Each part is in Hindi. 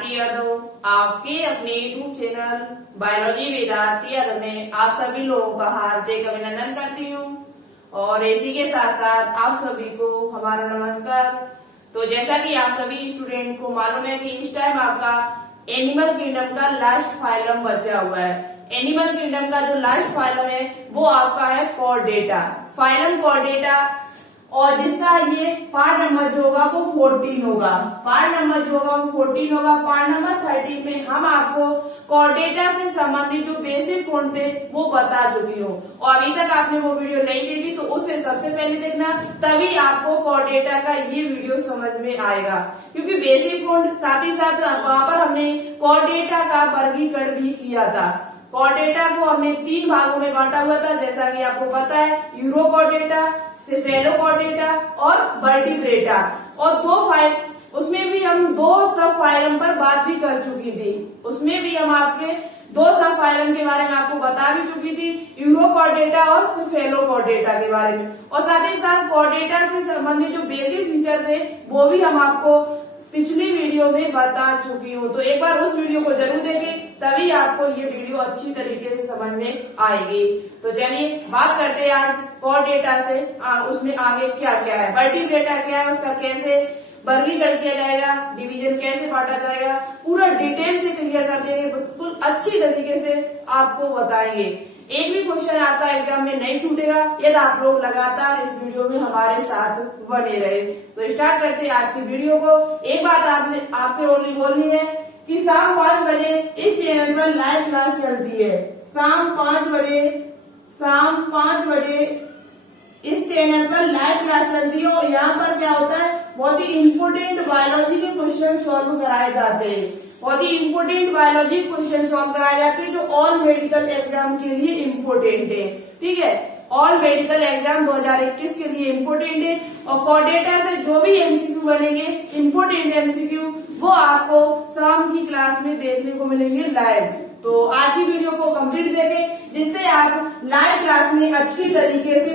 भारती यादव आपके अपने यूट्यूब चैनल बायोलॉजी वेदांत यादव में आप सभी लोगों का हार्दिक अभिनंदन करती हूँ और इसी के साथ साथ आप सभी को हमारा नमस्कार। तो जैसा कि आप सभी स्टूडेंट को मालूम है कि इस टाइम आपका एनिमल किंगडम का लास्ट फाइलम बचा हुआ है। एनिमल किंगडम का जो लास्ट फाइलम है वो आपका है कॉर्डेटा, फाइलम कॉर्डेटा, और जिसका ये पार्ट नंबर जो होगा वो 14 होगा। पार्ट नंबर जो होगा वो 14 होगा। पार्ट नंबर 13 में हम आपको कॉर्डेटा से संबंधित जो बेसिक गुण थे वो बता चुकी हूँ, और अभी तक आपने वो वीडियो नहीं देखी तो उसे सबसे पहले देखना, तभी आपको कॉर्डेटा का ये वीडियो समझ में आएगा। क्योंकि बेसिक गुण साथ ही साथ वहां पर हमने कॉर्डेटा का वर्गीकरण भी किया था। कॉर्डेटा को हमने 3 भागों में बांटा हुआ था, जैसा कि आपको पता है, यूरोकॉर्डेटा, सेफेलोकॉर्डेटा और वर्टिब्रेटा। और उसमें भी हम 2 सब फाइलम पर बात भी कर चुकी थी। उसमें भी हम आपके 2 सब फाइलम के बारे में आपको बता भी चुकी थी, यूरोकॉर्डेटा और सेफेलोकॉर्डेटा के बारे में। और साथ ही साथ कॉर्डेटा से संबंधित जो बेसिक फीचर थे वो भी हम आपको पिछली वीडियो में बता चुकी हूँ। तो एक बार उस वीडियो को जरूर देखें, तभी आपको ये वीडियो अच्छी तरीके से समझ में आएगी। तो चलिए बात करते हैं आज कॉर्डेटा से, उसमें आगे क्या क्या है, वर्टिब्रेटा क्या है, उसका कैसे वर्गीकरण किया जाएगा, डिवीजन कैसे बांटा जाएगा, पूरा डिटेल से क्लियर कर देंगे, बिल्कुल अच्छी तरीके से आपको बताएंगे। एक भी क्वेश्चन आपका एग्जाम में नहीं छूटेगा यदि आप लोग लगातार इस वीडियो में हमारे साथ बने रहे। तो स्टार्ट करते हैं आज की वीडियो को। एक बात आपसे ओनली बोलनी है कि शाम 5 बजे इस चैनल पर लाइव क्लास चलती है। शाम 5 बजे इस चैनल पर लाइव क्लास चलती है, और यहाँ पर क्या होता है, बहुत ही इम्पोर्टेंट बायोलॉजी के क्वेश्चन सॉल्व कराए जाते हैं। बहुत ही इम्पोर्टेंट बायोलॉजी क्वेश्चन सॉल्व कराए जाते हैं जो ऑल मेडिकल एग्जाम के लिए इम्पोर्टेंट है। ठीक है, ऑल मेडिकल एग्जाम 2021 के लिए इम्पोर्टेंट है। और कॉर्डेटा से जो भी एमसीक्यू बनेंगे, इम्पोर्टेंट एमसीक्यू, वो आपको शाम की क्लास में देखने को मिलेंगे लाइव। तो आज की वीडियो को कंप्लीट देखें, जिससे आप लाइव क्लास में अच्छी तरीके से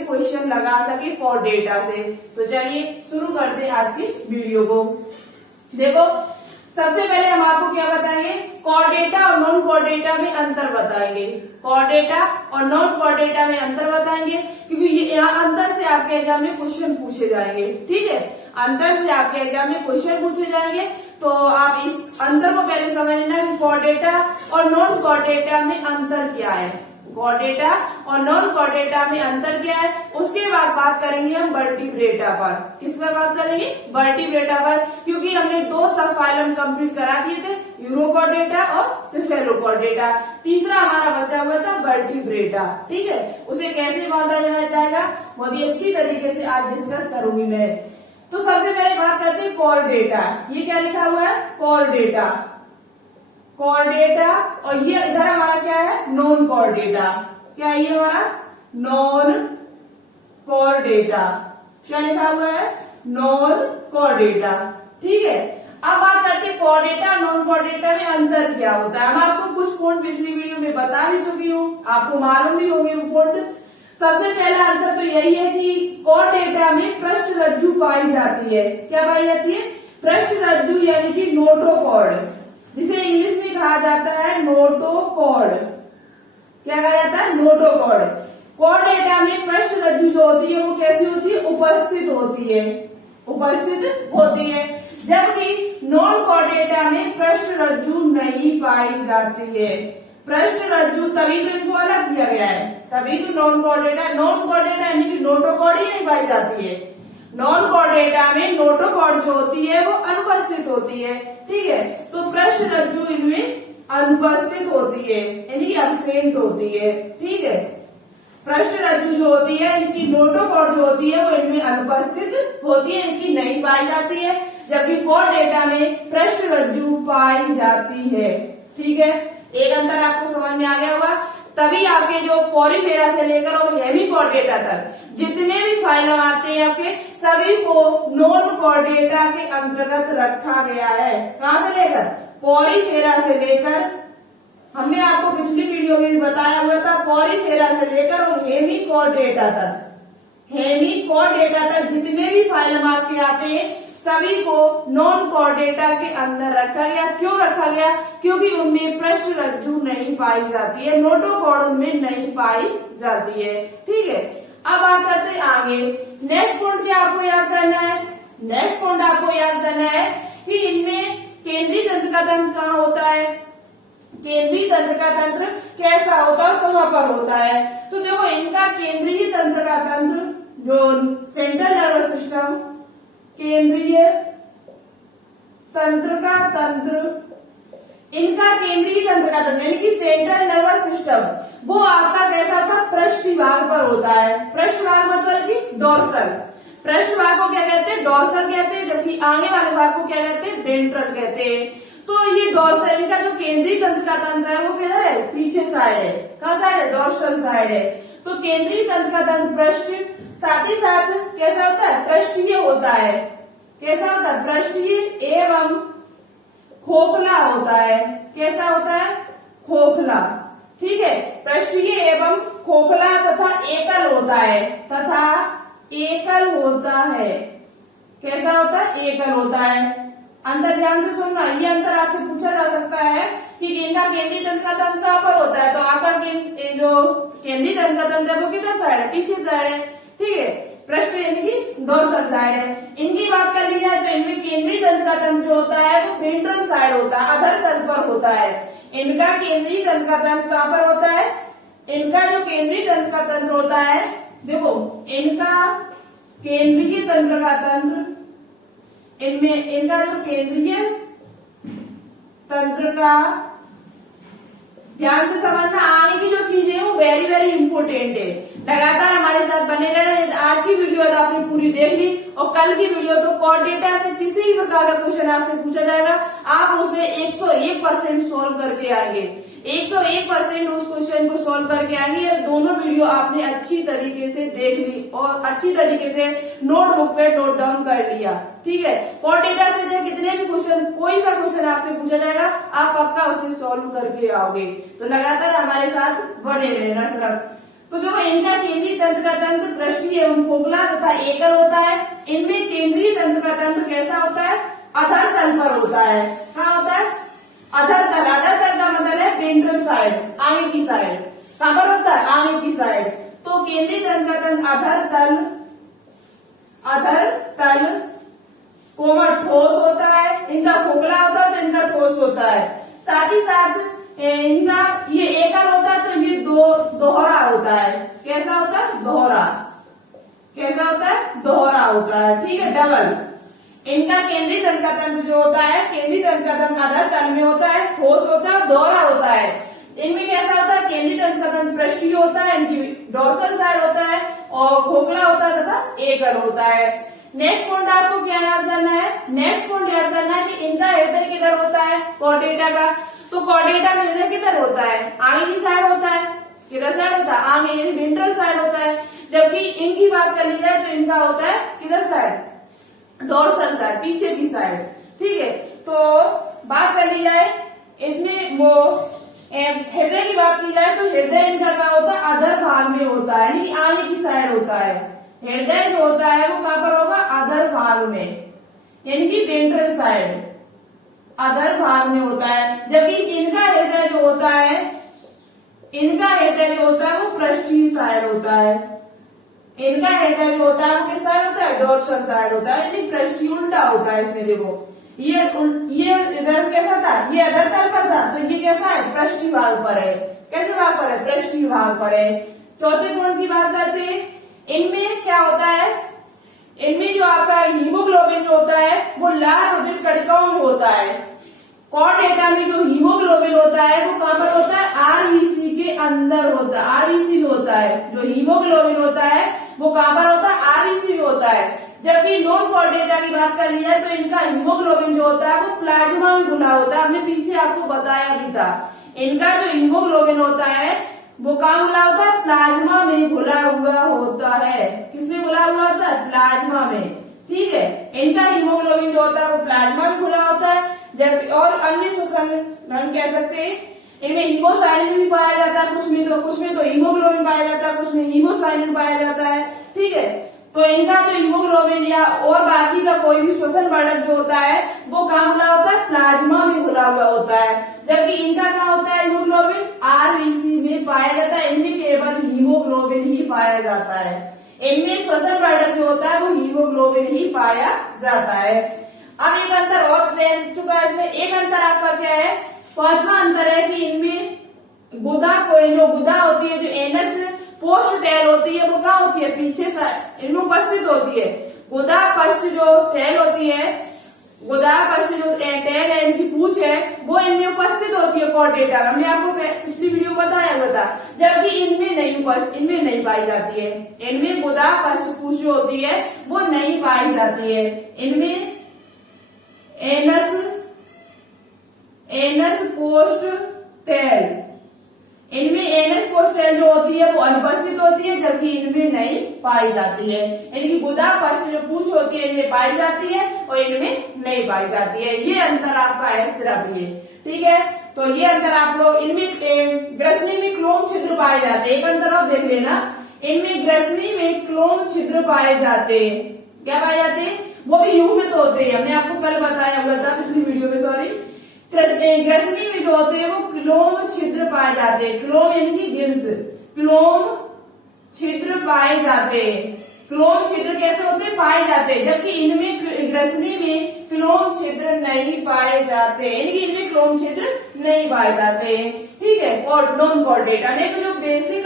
क्वेश्चन लगा सके, कॉर्डेटा से। तो चलिए शुरू करते हैं आज की वीडियो को। देखो, सबसे पहले हम आपको क्या बताएंगे, कॉर्डेटा और नॉन कॉर्डेटा में अंतर बताएंगे। कॉर्डेटा और नॉन कॉर्डेटा में अंतर बताएंगे, क्योंकि ये अंतर से आपके एग्जाम में क्वेश्चन पूछे जाएंगे। ठीक है, अंतर से आपके एग्जाम में क्वेश्चन पूछे जाएंगे। तो आप इस अंतर को पहले समझ लेना कि कॉर्डेटा और नॉन कॉर्डेटा में अंतर क्या है। कॉर्डेटा और नॉन कॉर्डेटा में अंतर क्या है, उसके बाद बात करेंगे हम वर्टिब्रेटा पर। किस पर बात करेंगे, वर्टिब्रेटा पर, क्योंकि हमने 2 सब फाइलम कंप्लीट करा दिए थे, यूरोकॉर्डेटा और सेफेलोकॉर्डेटा। तीसरा हमारा बचा हुआ था वर्टिब्रेटा। ठीक है, उसे कैसे बांटा जाएगा बहुत ही अच्छी तरीके से आज डिस्कस करूंगी मैं। तो सबसे पहले बात करते हैं कॉर्डेटा। ये क्या लिखा हुआ है, कॉर्डेटा, कॉर्डेटा, और ये इधर हमारा क्या है, नॉन कॉर्डेटा। क्या है ये हमारा, नॉन कॉर्डेटा। क्या लिखा हुआ है, नॉन कॉर्डेटा। ठीक है, अब बात करते हैं कॉर्डेटा नॉन कॉर्डेटा में अंतर क्या होता है। हम आपको कुछ पॉइंट पिछली वीडियो में बता भी चुकी हूँ, आपको मालूम भी होंगे वो पॉइंट। सबसे पहला अंतर तो यही है कि कॉर्डेटा में पृष्ठरज्जु पाई जाती है। क्या पाई जाती है, पृष्ठरज्जु, यानी कि नोटोकॉर्ड, जिसे इंग्लिश में कहा जाता है नोटोकॉर्ड। क्या कहा जाता है, नोटोकॉर्ड। कॉर्डेटा में पृष्ठरज्जु जो होती है वो कैसी होती है, उपस्थित होती है, जबकि नॉन कॉर्डेटा में पृष्ठरज्जु नहीं पाई जाती है। पृष्ठरज्जु, तभी तो इनको अलग किया गया है, तभी तो नॉन कॉर्डेटा यानी कि नोटोकॉर्ड ही नहीं पाई जाती है। नॉन कॉर्डेटा में नोटोकॉर्ड जो होती है वो अनुपस्थित होती है। ठीक है, तो पृष्ठरज्जु इनमें अनुपस्थित होती है, यानी कि एब्सेंट होती है। ठीक है, पृष्ठरज्जु जो होती है, इनकी नोटोकॉर्ड जो होती है वो इनमें अनुपस्थित होती है, इनकी नहीं पाई जाती है, जबकि कॉर्डेटा में पृष्ठरज्जु पाई जाती है। ठीक है, एक अंतर आपको समझ में आ गया होगा। तभी आपके जो पॉलीमेरा से लेकर और हेमिकॉर्डेटा तक जितने भी फाइलम आते हैं आपके, सभी को नॉन कॉर्डेटा के अंतर्गत रखा गया है। कहां से लेकर, पॉलीमेरा से लेकर, हमने आपको पिछली वीडियो में भी बताया हुआ था, पॉलीमेरा से लेकर और हेमिकॉर्डेटा तक। हेमिकोडेटा तक जितने भी फाइलम आपके आते हैं सभी को नॉन कोडेटा के अंदर रखा गया। क्यों रखा गया? क्योंकि उनमें पृष्ठ रज्जु नहीं पाई जाती है, नोटोकॉर्ड उनमें नहीं पाई जाती है। ठीक है, अब बात करते हैं आगे। नेक्स्ट पॉइंट क्या आपको याद करना है? नेक्स्ट पॉइंट आपको याद करना है कि इनमें केंद्रीय तंत्र का तंत्र कहाँ होता है, केंद्रीय तंत्र का तंत्र कैसा होता है और कहाँ पर होता है। तो देखो इनका केंद्रीय तंत्र का तंत्र जो सेंट्रल नर्वस सिस्टम, केंद्रीय तंत्र का तंत्र, इनका केंद्रीय तंत्र का तंत्र यानी कि सेंट्रल नर्वस सिस्टम वो आपका कैसा होता है? पृष्ठभाग पर होता है। पृष्ठभाग मतलब कि डोर्सल। पृष्ठभाग को क्या कहते हैं? डोर्सल कहते हैं, जबकि आगे वाले भाग को क्या कहते हैं? वेंट्रल कहते हैं। तो ये डोर्सल, इनका जो केंद्रीय तंत्र का तंत्र है वो किधर है? पीछे साइड है। कहाँ साइड है? डोर्सल साइड है। तो केंद्रीय तंत्र का तंत्र पृष्ठ, साथ ही साथ कैसा होता है? पृष्ठीय होता है। कैसा होता है? पृष्ठीय एवं खोखला होता है। कैसा होता है? खोखला। ठीक है, पृष्ठीय एवं खोखला तथा एकल होता है, तथा एकल होता है। कैसा होता है? एकल होता है। अंतर ध्यान से सुनना, ये अंतर आपसे पूछा जा सकता है कि इनका केंद्रीय तंत्र का तंत्र कहाँ पर होता है। तो आपका जो केंद्रीय तंत्र का तंत्र है वो किधर साइड है? पीछे साइड है। ठीक है, पृष्ठ यानी कि डोर्सल साइड है। इनकी बात कर ली जाए तो इनमें केंद्रीय तंत्र का तंत्र जो होता है वो वेंट्रल साइड होता है, अधर तल पर होता है। इनका केंद्रीय तंत्र का तंत्र कहाँ पर होता है? इनका जो केंद्रीय तंत्र का तंत्र होता है, देखो इनका केंद्रीय तंत्र का तंत्र, इनमें इनका जो केंद्रीय तंत्र का, ध्यान से समझना, आगे की जो चीजें वो वेरी वेरी इंपोर्टेंट है। लगातार हमारे साथ बने रहना। आज की वीडियो तो आपने पूरी देख ली और कल की वीडियो तो कोऑर्डिनेटर से किसी भी प्रकार का क्वेश्चन आपसे पूछा जाएगा, आप उसे 101% सोल्व करके आएंगे। 101% उस क्वेश्चन को सोल्व करके आएंगे। ये दोनों वीडियो आपने अच्छी तरीके से देख ली और अच्छी तरीके से नोटबुक पे नोट डाउन कर लिया। ठीक है, कोऑर्डिनेटर से चाहे कितने भी क्वेश्चन, कोई सा क्वेश्चन आपसे पूछा जाएगा, आप पक्का उसे सोल्व करके आओगे। तो लगातार हमारे साथ बने रहना सिर्फ। तो देखो इनका केंद्रीय तंत्र का तंत्र पृष्ठीय एवं खोखला तथा एकल होता है। इनमें केंद्रीय तंत्र का तंत्र कैसा होता है? अधर तल पर होता है। कहाँ होता है? अधर तल। अधर तल का मतलब है वेंट्रल साइड, आगे की साइड। कहाँ पर होता है? आगे की साइड। तो केंद्रीय तंत्र का तंत्र अधर तल, अधर तल कोमल ठोस होता है। इनका खोखला होता है तो इनका ठोस होता है। साथ ही साथ इनका ये एकल होता है तो ये दोहरा होता है। कैसा होता है? दोहरा। कैसा होता है? दोहरा होता है। ठीक है, डबल। इनका केंद्रीय तंत्र का तंत्र जो होता है, केंद्रीय तंत्र का तंत्र अधर तल में होता है, ठोस होता है और दोहरा होता है। इनमें कैसा होता है? केंद्रीय तंत्र का तंत्र पृष्ठीय होता है, इनकी डोर्सल साइड होता है और खोखला होता है तथा एकल होता है। नेक्स्ट पॉइंट आपको क्या याद करना है? नेक्स्ट पॉइंट याद करना है कि इनका हृदय किधर होता है? कोऑर्डिनेटर का। तो कोऑर्डिनेटर में हृदय किधर होता है? आगे की साइड होता है। किधर साइड होता है? आगे यानी वेंट्रल साइड होता है। जबकि इनकी बात कर ली जाए तो इनका होता है किधर साइड? डोर्सल साइड, पीछे की साइड। ठीक है, तो बात कर ली जाए इसमें वो हृदय की बात की जाए तो हृदय इनका क्या होता है? अधर भाग में होता है, यानी आगे की साइड होता है। हृदय जो होता है वो कहाँ पर होगा? अधर भाग में, यानी कि वेंट्रल साइड, अधर भाग में होता है। जबकि इनका हृदय जो होता है, इनका हृदय जो होता है वो पृष्ठीय साइड होता है। इनका हृदय जो होता है वो किस साइड होता है? डोर्सल साइड होता है, यानी पृष्ठीय उल्टा होता है। इसमें देखो ये इधर कैसा था? ये अधर तल पर था, तो ये कैसा है? पृष्ठीय भाग पर है। कैसे भाग पर है? पृष्ठीय भाग पर है। चौथे पॉइंट की बात करते हैं। इनमें क्या होता है? इनमें जो आपका हीमोग्लोबिन जो होता है वो लाल रुधिर कणिकाओं में होता है। कोऑर्डिनेटर में जो हीमोग्लोबिन होता है वो कहाँ पर होता है? आरबीसी के अंदर होता है, आरबीसी में होता है। जो हीमोग्लोबिन होता है वो कहाँ पर होता है? आरबीसी में होता है। जबकि नॉन कोऑर्डिनेटर की बात कर ली जाए तो इनका हीमोग्लोबिन जो होता है वो प्लाज्मा में घुला होता है। हमने पीछे आपको बताया भी था। इनका जो हीमोग्लोबिन होता है वो कहाँ घुला होता है? प्लाज्मा में घुला हुआ होता है। किसमें घुला हुआ होता है? प्लाज्मा में। ठीक है, इनका हीमोग्लोबिन जो होता है वो प्लाज्मा में घुला होता है। जब और अन्य श्वसन कह सकते हैं, इनमें हीमोसाइलिन भी पाया जाता है, कुछ में तो हीमोग्लोबिन पाया जाता है, कुछ में हीमोसाइलिन पाया जाता है। ठीक है। तो इनका जो हीमोग्लोबिन या और बाकी का कोई भी श्वसन वर्धक जो होता है वो कहाँ खुला होता है, प्लाज्मा में खुला हुआ होता है, जबकि इनका कहाँ होता है हीमोग्लोबिन, आरबीसी में पाया जाता है। इनमें केवल हीमोग्लोबिन ही पाया जाता है, इनमें श्वसन वर्धक जो होता है वो हीमोग्लोबिन ही पाया जाता है। अब एक अंतर और रह चुका है इसमें, एक अंतर आपका क्या है, पांचवा अंतर है कि इनमें गुदा कोई जो गुदा होती है, जो एनस पोस्ट टेल होती है वो कहाँ होती है, पीछे इनमें उपस्थित होती है। गुदा पश्च जो टेल होती है, गुदा पश्च जो टेल है, इनकी पूंछ है, वो इनमें उपस्थित होती है कॉर्डेटा। हमने आपको पिछली वीडियो बताया हुआ था, जबकि इनमें नहीं पाई जाती है। इनमें गुदा पश्च पूंछ जो होती है वो नहीं पाई जाती है। इनमें एनस पोस्ट टेल, इनमें एनस पोस्ट टेल जो होती है वो अनुपस्थित होती है, जबकि इनमें नहीं पाई जाती है। इनकी गुदा पश्च जो पूंछ होती है इनमें पाई जाती है और इनमें नहीं पाई जाती है। ये अंतर आपका है सिर्फ ये, ठीक है। तो ये अंतर आप लोग, इनमें ग्रसनी में क्लोम छिद्र पाए जाते हैं। एक अंतर और देख लेना, इनमें ग्रसनी में क्लोम छिद्र पाए जाते हैं। क्या पाए जाते हैं, वो भी युग्मित होते हैं। हमने आपको कल बताया हुआ था पिछली वीडियो में, सॉरी। ग्रसनी में जो होते हैं वो क्लोम छिद्र पाए जाते हैं। क्लोम यानी कि गिल्स, क्लोम छिद्र पाए जाते हैं। क्लोम छिद्र कैसे होते हैं, पाए जाते हैं, जबकि इनमें ग्रसनी में क्लोम छिद्र नहीं पाए जाते, यानी कि इनमें क्लोम छिद्र नहीं पाए जाते, ठीक है। और नॉन कॉर्डेटा में जो बेसिक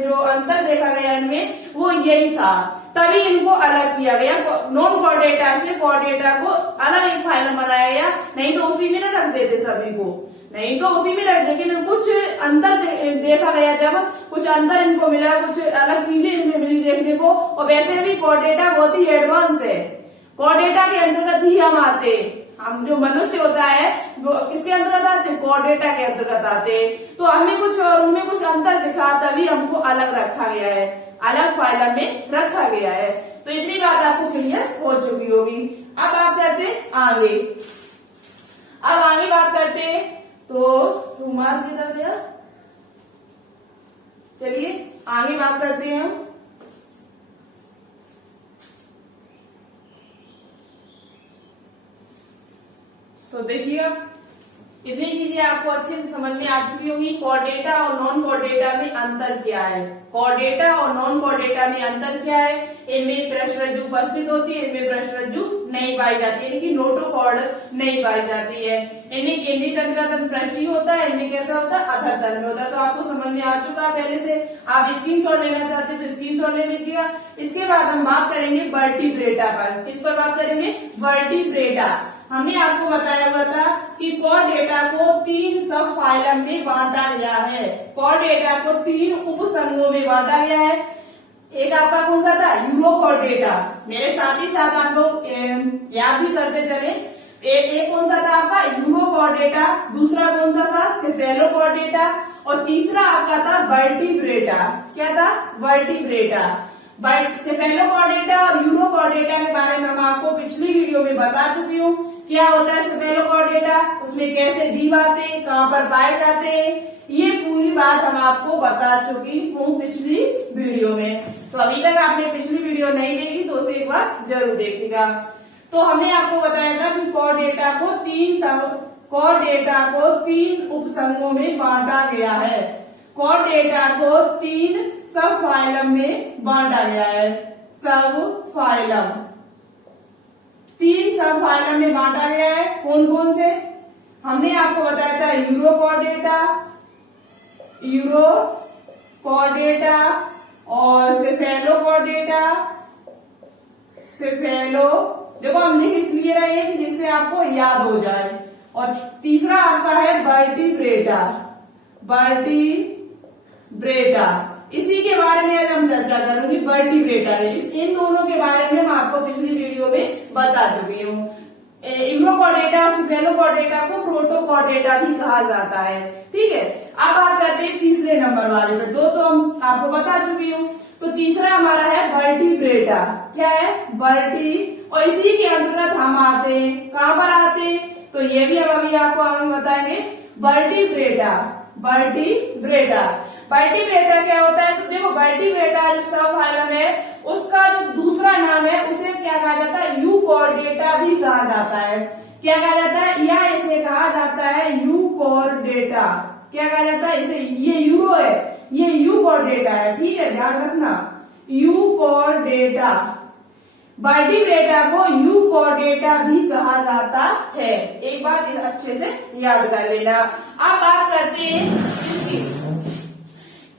जो अंतर देखा गया इनमें वो यही था, तभी इनको अलग किया गया। नॉन कॉर्डेटा से कॉर्डेटा को अलग एक फाइलम बनाया गया, नहीं तो उसी में न रख देते सभी को, नहीं तो उसी में रख, लेकिन कुछ अंतर देखा गया, जब कुछ अंतर इनको मिला, कुछ अलग चीजें इनमें मिली देखने को। और वैसे भी कॉर्डेटा बहुत ही एडवांस है, कॉर्डेटा के अंतर्गत ही हम आते, हम जो मनुष्य होता है वो किसके अंतर्गत आते, कॉर्डेटा के अंतर्गत आते। तो हमें कुछ और उनमें कुछ अंतर दिखा, तभी हमको अलग रखा गया है, अलग फाइलम में रखा गया है। तो इतनी बात आपको क्लियर हो चुकी होगी। अब बात करते आगे, अब आगे बात करते, तो रुमाल किधर गया, चलिए आगे बात करते हैं हम। तो देखिए अब इतनी चीजें आपको अच्छे से समझ में आ चुकी होंगी। कॉर्डेटा और नॉन कॉर्डेटा में अंतर क्या है, कॉर्डेटा और नॉन कॉर्डेटा में अंतर क्या है, इनमें पृष्ठरज्जु उपस्थित होती है, इनमें पृष्ठरज्जु नहीं पाई जाती है, इनकी नोटोकॉर्ड नहीं पाई जाती है। इनमें केंद्रीय तंत्र का तंत्र पृष्ठीय होता है, इनमें कैसा होता है, अधर तल में होता है। तो आपको समझ में आ चुका है पहले से। आप स्क्रीनशॉट लेना चाहते हैं तो स्क्रीनशॉट ले लीजिएगा। इसके बाद हम बात करेंगे वर्टिब्रेटा पर। किस पर बात करेंगे, वर्टिब्रेटा। हमने आपको बताया हुआ था कि कॉर्डेटा को 3 सब फाइलम में बांटा गया है, कॉर्डेटा को 3 उपसमूहों में बांटा गया है। एक आपका कौन सा था, यूरोकॉर्डेटा, मेरे साथ ही साथ आप लोग याद भी करते चले। एक कौन सा था आपका, यूरोकॉर्डेटा, दूसरा कौन सा था, सेफेलोकॉर्डेटा, और तीसरा आपका था वर्टिब्रेटा। क्या था, वर्टिब्रेटा। सेफेलोकॉर्डेटा और यूरोकॉर्डेटा के बारे में हम आपको पिछली वीडियो में बता चुकी हूँ। क्या होता है सेफेलोकॉर्डेटा, उसमें कैसे जीव आते हैं, कहाँ पर पाए जाते हैं, ये पूरी बात हम आपको बता चुकी हूँ पिछली वीडियो में। तो अभी तक आपने पिछली वीडियो नहीं देखी तो उसे एक बार जरूर देखिएगा। तो हमने आपको बताया था कि कॉर्डेटा को 3 उपसमूहों में बांटा गया है, कॉर्डेटा को 3 सब फाइलम में बांटा गया है। सब फाइलम 3 सब फाइलम में बांटा गया है। कौन कौन से, हमने आपको बताया था यूरोकॉर्डेटा और सेफेलोकॉर्डेटा। देखो हम लिख इसलिए रहे हैं कि जिससे आपको याद हो जाए। और तीसरा आपका है वर्टिब्रेटा। इसी के बारे में आज हम चर्चा करूंगी, वर्टिब्रेटा है। इन दोनों के बारे में मैं आपको पिछली वीडियो में बता चुकी हूँ। यूरोकॉर्डेटा और सेफेलोकॉर्डेटा को प्रोटोकॉर्डेटा भी कहा जाता है, ठीक है। अब बात करते हैं तीसरे नंबर वाले पे। 2 तो हम आपको बता चुकी हूँ, तो तीसरा हमारा है वर्टिब्रेटा। क्या है, और इसी के अंतर्गत हम आते हैं, कहाँ पर आते हैं, तो ये भी हम अभी आपको आगे बताएंगे। Vertebrata vertebrata. वर्टिब्रेटा क्या होता है? तो देखो वर्टिब्रेटा जो सब फाइलम है उसका जो दूसरा नाम है उसे क्या कहा जाता है? यूकॉर्डेटा भी कहा जाता है। क्या कहा जाता है? या इसे कहा जाता है यूकॉर्डेटा। क्या कहा जाता है इसे? ये यूरो है, ये यूकॉर्डेटा है, ठीक है, ध्यान रखना, यूकॉर्डेटा। वर्टिब्रेटा को यूकॉर्डेटा भी कहा जाता है। एक बात अच्छे से याद कर लेना। अब बात करते हैं इसकी,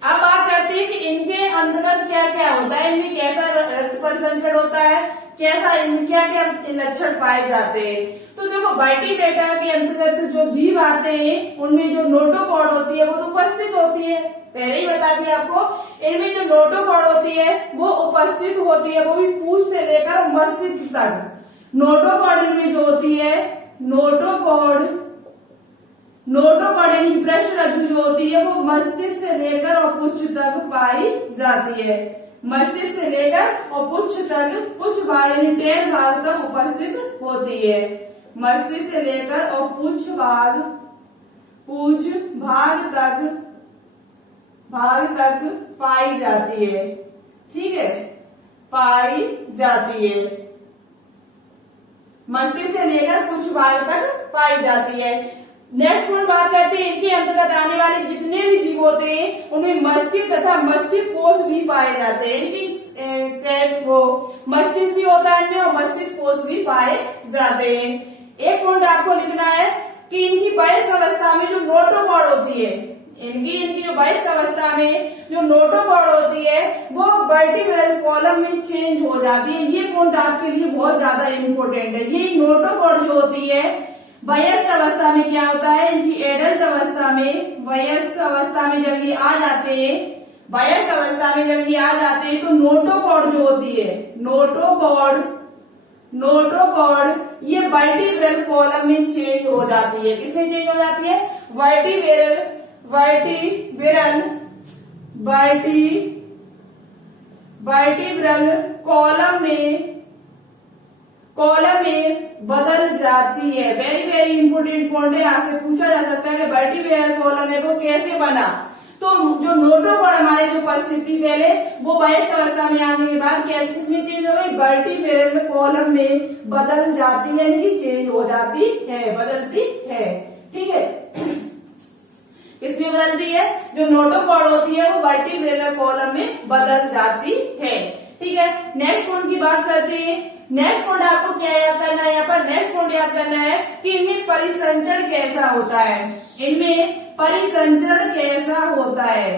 अब बात करते हैं कि इनके अंतर्गत क्या क्या होता है, इनमें कैसा रक्त परिसंचरण होता है, कैसा क्या क्या लक्षण पाए जाते हैं। तो देखो वर्टिब्रेटा के अंतर्गत जो जीव आते हैं उनमें जो नोटोकॉर्ड होती है वो तो उपस्थित होती है, पहले ही बता दिया आपको। इनमें जो नोटोकॉर्ड होती है वो उपस्थित होती है, वो भी पूंछ से लेकर मस्तिष्क तक। नोटोकॉर्ड इनमें जो होती है, नोटोकॉर्ड यानी पृष्ठरज्जु जो होती है वो मस्तिष्क से लेकर और पुच्छ तक पाई जाती है। मस्तिष्क से लेकर और पुच्छ तक, पुच्छ भाग यानी टेल भाग तक उपस्थित होती है। मस्तिष्क से लेकर और पुच्छ भाग तक पाई जाती है, ठीक है, पाई जाती है। मस्तिष्क से लेकर पुच्छ भाग तक पाई जाती है। नेक्स्ट पॉइंट बात करते हैं, इनके अंतर्गत आने वाले जितने भी जीव होते हैं उनमें मस्तिष्क तथा मस्तिष्क कोष भी पाए जाते हैं। इनकी वो मस्तिष्क भी होता है इनमें और मस्तिष्क कोष भी पाए जाते हैं। एक पॉइंट आपको लिखना है कि इनकी वयस्क अवस्था में जो नोटोकॉर्ड होती है, इनकी जो वयस्क अवस्था में जो नोटोकॉर्ड होती है वो वर्टिब्रल कॉलम में चेंज हो जाती है। ये पॉइंट आपके लिए बहुत ज्यादा इम्पोर्टेंट है। ये नोटोकॉर्ड जो होती है वयस्क अवस्था में क्या होता है, इनकी एडल्ट अवस्था में, वयस्क अवस्था में जब ये आ जाते हैं, वयस्क अवस्था में जब ये आ जाते हैं तो नोटोकॉर्ड जो होती है, नोटोकॉर्ड ये वर्टिब्रल कॉलम में चेंज हो जाती है। किसमें चेंज हो जाती है? वर्टिब्रल कॉलम में बदल जाती है। वेरी वेरी इंपोर्टेंट पॉइंट है, आपसे पूछा जा सकता है कि वर्टिब्रल कॉलम है वो कैसे बना। तो जो नोटोकॉर्ड हमारे जो उपस्थिति पहले वो वयस्क अवस्था में आने के बाद कैसे किसमें चेंज हो गई? वर्टिब्रल कॉलम में बदल जाती है, यानी कि चेंज हो जाती है, बदलती है, ठीक है। किसमें बदलती है? जो नोटोकॉर्ड होती है वो वर्टिब्रल कॉलम में बदल जाती है, ठीक है। नेक्स्ट पॉइंट की बात करते हैं। नेक्स्ट पॉइंट आपको क्या याद करना है? यहाँ पर नेक्स्ट पॉइंट याद करना है कि इनमें परिसंचरण कैसा होता है, इनमें परिसंचरण कैसा होता है।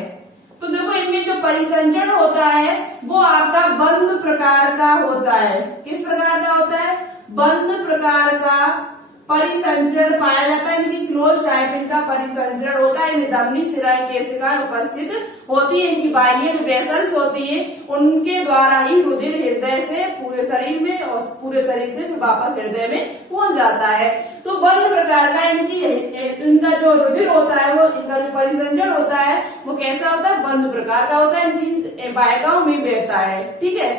तो देखो इनमें जो परिसंचरण होता है वो आपका बंद प्रकार का होता है। किस प्रकार का होता है? बंद प्रकार का परिसंचरण पाया जाता है, इनकी क्लोज टाइप इनका परिसंचरण होता है। इनमें धमनी सिराएं केशिकाएं उपस्थित होती है, इनकी बाइलियन वेसल्स होती है, उनके द्वारा ही रुधिर हृदय से पूरे शरीर में और पूरे शरीर से वापस हृदय में पहुंच जाता है। तो बंद प्रकार का इनका जो रुधिर होता है वो, इनका जो परिसंचरण होता है वो कैसा होता है? बंद प्रकार का होता है, इनकी वाहिकाओं में बहता है, ठीक है।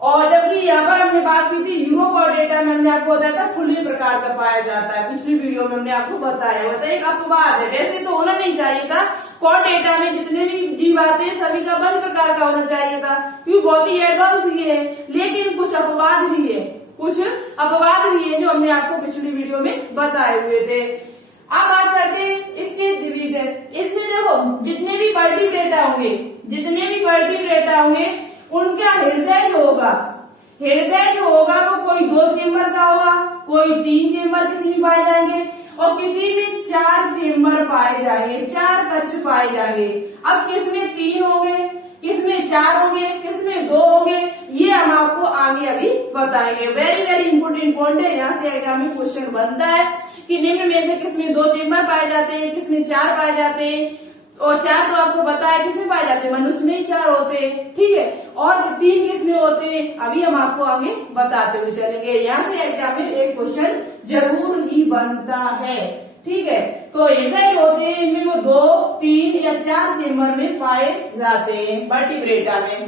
और जबकि यहाँ पर हमने बात की थी यूरोकॉर्डेटा में, हमने आपको बताया था खुले प्रकार का पाया जाता है। पिछली वीडियो में हमने आपको बताया हुआ था, एक अपवाद है, वैसे तो होना नहीं चाहिए था। कॉर्डेटा में जितने भी जीव आते हैं सभी का बंद प्रकार का होना चाहिए था, क्योंकि बहुत ही एडवांस ये है। लेकिन कुछ अपवाद भी है जो हमने आपको पिछली वीडियो में बताए हुए थे। अब बात करते हैं इसके डिवीजन। इसमें देखो जितने भी वर्टिब्रेटा होंगे उनका हृदय जो होगा वो कोई 2 चेम्बर का होगा, कोई 3 चेम्बर किसी में पाए जाएंगे और किसी में 4 चेम्बर पाए जाएंगे, 4 कक्ष पाए जाएंगे। अब किसमें 3 होंगे, किसमें 4 होंगे, किसमें 2 होंगे, ये हम आपको आगे अभी बताएंगे। वेरी वेरी इंपोर्टेंट पॉइंट है, यहाँ से एग्जाम में क्वेश्चन बनता है कि निम्न में से किसमें 2 चेम्बर पाए जाते हैं, किसमें 4 पाए जाते हैं। और 4 तो आपको बताया किसमें पाए जाते हैं, मनुष्य में ही 4 होते हैं, ठीक है। और 3 किसमें होते हैं अभी हम आपको आगे बताते हुए चलेंगे। यहाँ से एग्जाम में एक क्वेश्चन जरूर ही बनता है, ठीक है। तो हृदय होते हैं इनमें वो 2, 3 या 4 चेम्बर में पाए जाते हैं वर्टिब्रेटा में।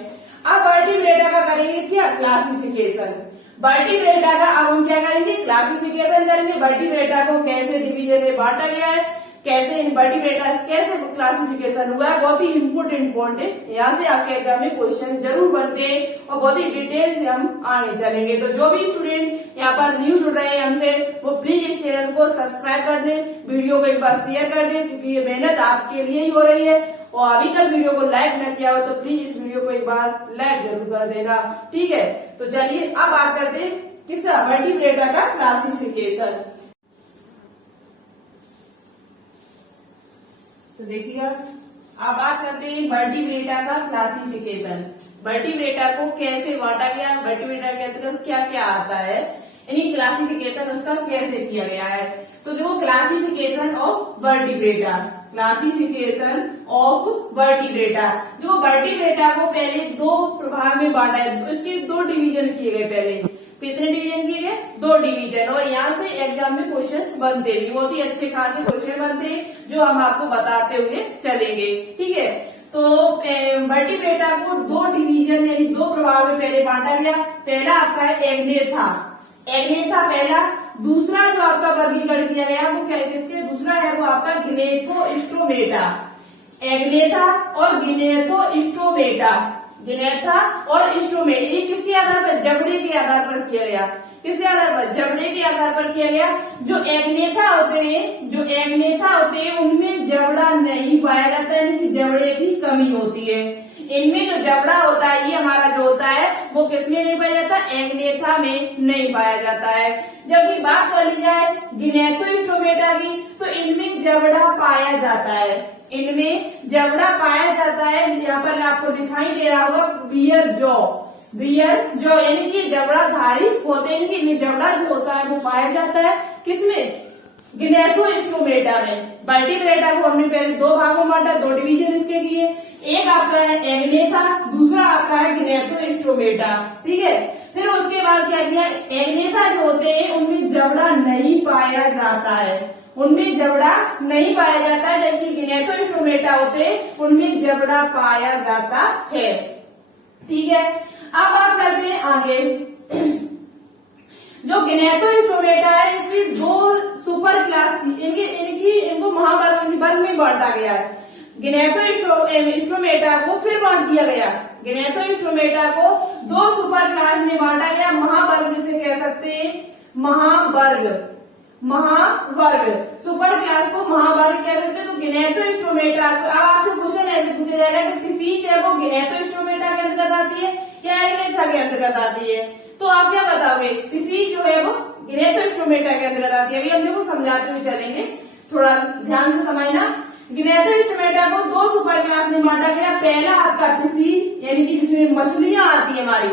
अब वर्टिब्रेटा का करेंगे क्या? क्लासिफिकेशन। वर्टिब्रेटा का अब हम क्या करेंगे? क्लासिफिकेशन करेंगे। वर्टिब्रेटा को कैसे डिवीजन में बांटा गया है, कैसे इनवर्टिब्रेट्स कैसे क्लासिफिकेशन हुआ है, बहुत ही इम्पोर्टेंट पॉइंट है। यहाँ से आपके एग्जाम में क्वेश्चन जरूर बनते हैं और बहुत ही डिटेल से हम आगे चलेंगे। तो जो भी स्टूडेंट यहाँ पर न्यू जुड़ रहे हैं हमसे, वो प्लीज इस चैनल को सब्सक्राइब कर दें, वीडियो को एक बार शेयर कर दें, क्योंकि ये मेहनत आपके लिए ही हो रही है। और अभी तक वीडियो को लाइक न किया हो तो प्लीज इस वीडियो को एक बार लाइक जरूर कर देना, ठीक है। तो चलिए अब बात करते हैं किसका, वर्टिब्रेटा का क्लासिफिकेशन। तो देखिएगा अब बात करते हैं वर्टिब्रेटा का क्लासिफिकेशन। वर्टिब्रेटा को कैसे बांटा गया, वर्टिब्रेटा के अंतर्गत क्या क्या आता है, यानी क्लासिफिकेशन उसका कैसे किया गया है। तो देखो classification of vertebrata, classification of vertebrata. जो वर्टिब्रेटा को पहले दो प्रभाग में बांटा है, उसके दो डिवीजन किए गए। पहले कितने डिवीजन किए गए, दो डिवीजन। और यहाँ से एग्जाम में क्वेश्चंस बनते भी, बहुत ही अच्छे खासे क्वेश्चन बनते हैं जो हम आपको बताते हुए चलेंगे, ठीक है। तो वर्टिब्रेटा को दो डिवीजन यानी दो प्रभाग में पहले बांटा गया। पहला आपका है एग्नेथा, एग्नेथा पहला। दूसरा जो आपका वर्गीकरण किया गया वो क्या, किसके, दूसरा है वो आपका गिनेथोस्टोमेटा। एग्नेथा और गिनेथोस्टोमेटा, गिनेथा और स्टोमेटा, ये किसके आधार पर, जबड़े के आधार पर किया गया। किसके आधार पर, जबड़े के आधार पर किया गया। जो एग्नेथा होते हैं, जो एग्नेथा होते हैं उनमें जबड़ा नहीं पाया जाता है, यानी कि जबड़े की कमी होती है। इनमें जो जबड़ा होता है, ये हमारा जो होता है वो किसमें नहीं पाया जाता, एग्नेथा में नहीं पाया जाता है। जबकि बात कर ली जाए गिनेथोस्टोमेटा की, तो इनमें जबड़ा पाया जाता है, इनमें जबड़ा पाया जाता है। यहाँ पर आपको दिखाई दे रहा होगा बियर जॉ, बियर जॉ यानी कि जबड़ाधारी होते हैं, इनमें जबड़ा जो होता है वो पाया जाता है किसमें, गिनेथोस्टोमेटा में। वर्टिब्रेटा को हमने पहले दो भागों में बांटा, दो डिवीजन इसके किए। एक आपका है एग्नेथा, दूसरा आपका है गिनेथोस्टोमेटा, ठीक है। फिर उसके बाद क्या किया, एग्नेथा जो होते हैं उनमें जबड़ा नहीं पाया जाता है, उनमें जबड़ा नहीं पाया जाता है। जबकि गिनेथोस्टोमेटा होते हैं उनमें जबड़ा पाया जाता है, ठीक है। अब बात करते हैं आगे। जो गिनेथोस्टोमेटा है इसमें दो सुपर क्लास इनको महावर्ग में बांटा गया है। गिनेथोस्टोमेटा को फिर बांट दिया गया, गिनेथोस्टोमेटा को दो सुपर क्लास में बांटा गया। महावर्ग जिसे कह सकते हैं, महावर्ग, महावर्ग, सुपर क्लास को महावर्ग कह सकते हैं। तो गिनेथोस्टोमेटा, अब आपसे क्वेश्चन ऐसे पूछा जाएगा कि पिसीज है वो गिनेथोस्टोमेटा के अंतर्गत आती है या एग्नेथा के अंतर्गत आती है। तो आप क्या बताओगे, पिसीज जो है वो गिनेथोस्टोमेटा के अंतर्गत आती है। अभी हम देखो समझाते हुए चलेंगे, थोड़ा ध्यान से समझना। गिनेथोस्टोमेटा को दो सुपर क्लास में बांटा गया। पहला आपका पिसीज यानी कि जिसमें मछलियां आती है, हमारी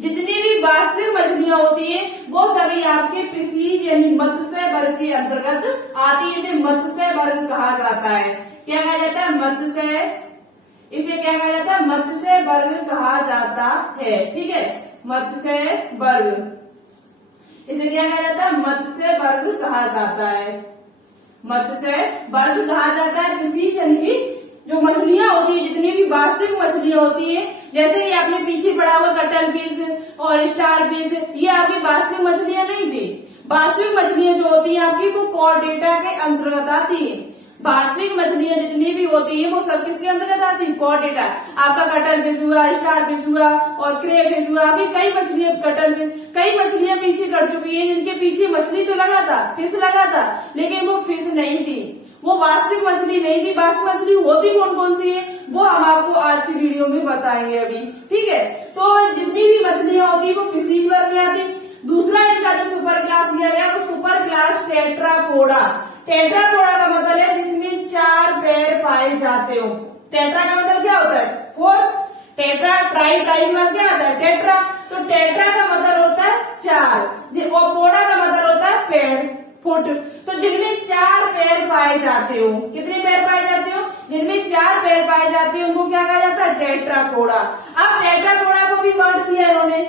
जितनी भी वास्तविक मछलियां होती है वो सभी आपके पिसीज यानी मत्स्य वर्ग के अंतर्गत आती है। इसे मत्स्य वर्ग कहा जाता है। क्या कहा जाता है, मत्स्य, इसे क्या कहा जाता है, मत्स्य वर्ग कहा जाता है, ठीक है। मत्स्य वर्ग, इसे क्या कहा जाता है, मत्स्य वर्ग कहा जाता है, मत्स्य वर्ग कहा जाता है। पिसीज यानी कि जो मछलियां होती है, जितनी भी वास्तविक मछलियां होती है, जैसे कि आपने पीछे पढ़ा हुआ कटल फिश और स्टार फिश, ये आपकी वास्तविक मछलियां नहीं थी। वास्तविक मछलियां जो होती है आपकी वो कॉर्डेटा के अंतर्गत आती है। वास्तविक मछलियां जितनी भी होती है वो सब किसके अंतर्गत आती है, कॉर्डेटा। आपका कटल फिश हुआ, स्टार फिश हुआ और क्रे फिश हुआ। अभी कई मछलियां, कटल फिश, कई मछलियां पीछे कट चुकी है, जिनके पीछे मछली तो लगा था, फिश लगा था, लेकिन वो फिश नहीं थी, वो वास्तविक मछली नहीं थी। वास्तविक मछली होती कौन कौन सी है वो हम आपको आज की वीडियो में बताएंगे अभी, ठीक है। तो जितनी भी मछलियां होती है वो पिसीज वर्ग में आती। दूसरा इनका जो सुपर क्लास किया गया वो सुपर क्लास टेट्रापोडा। टेट्रापोडा का मतलब है जिसमें 4 पैर पाए जाते हो। टेट्रा का मतलब क्या होता है, 4। टेट्रा, ट्राई का मतलब क्या होता है, टेट्रा। तो टेट्रा का मतलब होता है 4 और पोडा का मतलब होता है पैर, फुट। तो जिनमें 4 पैर पाए जाते हो, कितने पैर पाए जाते हो, जिनमें 4 पैर पाए जाते हो उनको क्या कहा जाता है, टेट्रापोडा। अब टेट्रापोडा को भी बांट दिया इन्होंने,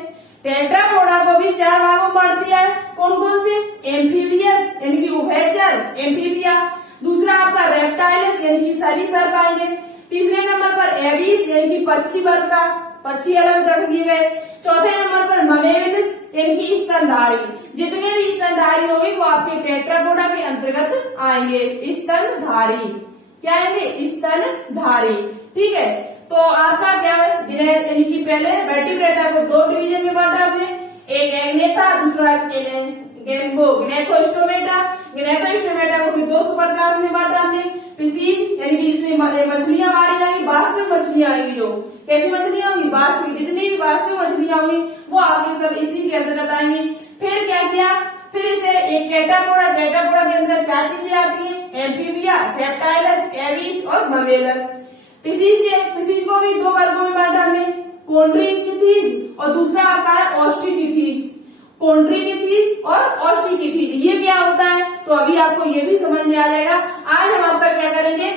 टेट्रापोडा को भी 4 भागों में बांट दिया है। कौन कौन से, एम्फीबियस यानी कि उभयचर, एम्फीबिया। दूसरा आपका रेप्टाइलस यानी कि सरीसृप आएंगे। तीसरे नंबर पर एबीस यानी कि पक्षी वर्ग का, पक्षी अलग रख दिए गए। चौथे नंबर पर ममेलिस यानी कि स्तनधारी, जितने भी स्तनधारी होंगे वो आपके टेट्रापोडा के अंतर्गत आएंगे। स्तनधारी क्या आएंगे? स्तनधारी। ठीक है, तो आपका क्या है, यानी कि पहले वर्टिब्रेटा को दो डिवीजन में बांटा आपने, एक एग्नेथा, दूसरा ग्नेथोस्टोमेटा। ग्नेथोस्टोमेटा को भी दो सुपर क्लास में बांटा हमने। फिशीज यानी कि इसमें मछलियां हमारी आएंगी, वास्तविक मछलियां आएंगी। जो कैसी मछलियां होंगी? वास्तविक, जितनी भी वास्तविक मछलियां होंगी वो आपके सब इसी के अंतर्गत आएंगी। फिर क्या किया, फिर इसे एक कैटापोडा, कैटापोडा के अंदर चार चीजें आती है, एम्फीबिया, रेप्टाइलस, एविस और ममेलस। फिशीज को भी दो वर्गों में बांटा हमने, कॉन्ड्रिकिथीज और दूसरा आता है ऑस्ट्रिकिथीज। कॉन्ड्रिकिथीज और ऑस्ट्रिकिथीज ये क्या होता है, तो अभी आपको ये भी समझ में आ जाएगा। आज हम आपका क्या करेंगे,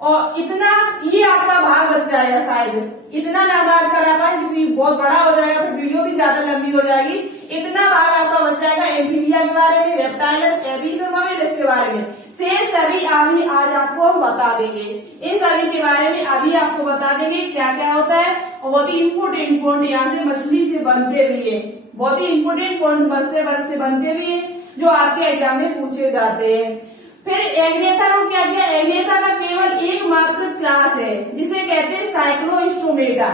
और इतना ये आपका भाग बच जाएगा, शायद इतना ना आज करा पाए क्योंकि बहुत बड़ा हो जाएगा, फिर वीडियो भी ज्यादा लंबी हो जाएगी। इतना भाग आपका बच जाएगा एम्फीबिया के बारे में, रेप्टाइलस, एविस और ममेलस के बारे में। शेष सभी अभी आज आपको हम बता देंगे, इन सभी के बारे में अभी आपको बता देंगे क्या क्या होता है। और बहुत ही इम्पोर्टेंट पॉइंट यहाँ से मछली से बनते भी है, बहुत ही इम्पोर्टेंट पॉइंट वर्ग से बनते भी है जो आपके एग्जाम में पूछे जाते हैं। फिर एग्नेथा को क्या किया, एग्नेथा का केवल एकमात्र क्लास है जिसे कहते हैं साइक्लोस्टोमेटा।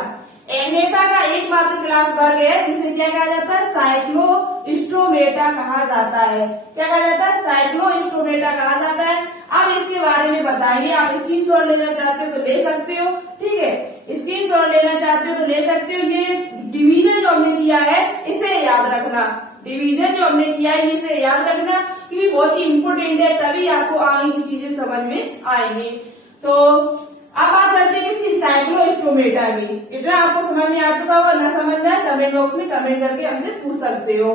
एग्नेथा का एकमात्र क्लास वर्ग है जिसे क्या कहा जाता है, साइक्लोस्टोमेटा कहा जाता है। क्या कहा जाता है? साइक्लोस्टोमेटा कहा जाता है। अब इसके बारे में बताएंगे, आप स्क्रीनशॉट लेना चाहते हो तो ले सकते हो। ठीक है, स्क्रीनशॉट लेना चाहते हो तो ले सकते हो। ये डिवीजन जो हमने किया है इसे याद रखना, डिवीजन जो हमने किया है इसे याद रखना क्योंकि बहुत ही इम्पोर्टेंट है, तभी आपको आगे की चीजें समझ में आएंगी। तो अब बात करते हैं किसकी, साइक्लोस्टोमेटा की। इतना आपको समझ में आ चुका होगा, ना समझ में आए कमेंट बॉक्स में कमेंट करके हमसे पूछ सकते हो।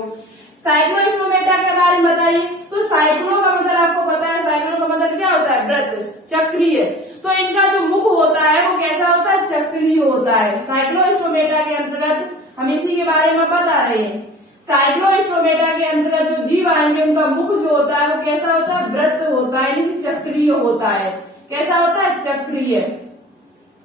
साइक्लोस्टोमेटा के बारे में बताइए। तो साइक्लो का मतलब आपको पता है, साइक्लो का मतलब क्या होता है, वृत्त, चक्रीय। तो इनका जो मुख होता है वो कैसा होता है, चक्रीय होता है। साइक्लोस्टोमेटा के अंतर्गत हम इसी के बारे में बता रहे हैं। साइक्लोस्टोमेटा के अंतर्गत जो जीव आएंगे उनका मुख जो होता है वो कैसा होता है, वृत्त होता है, यानी चक्रीय होता है। कैसा होता है, चक्रीय।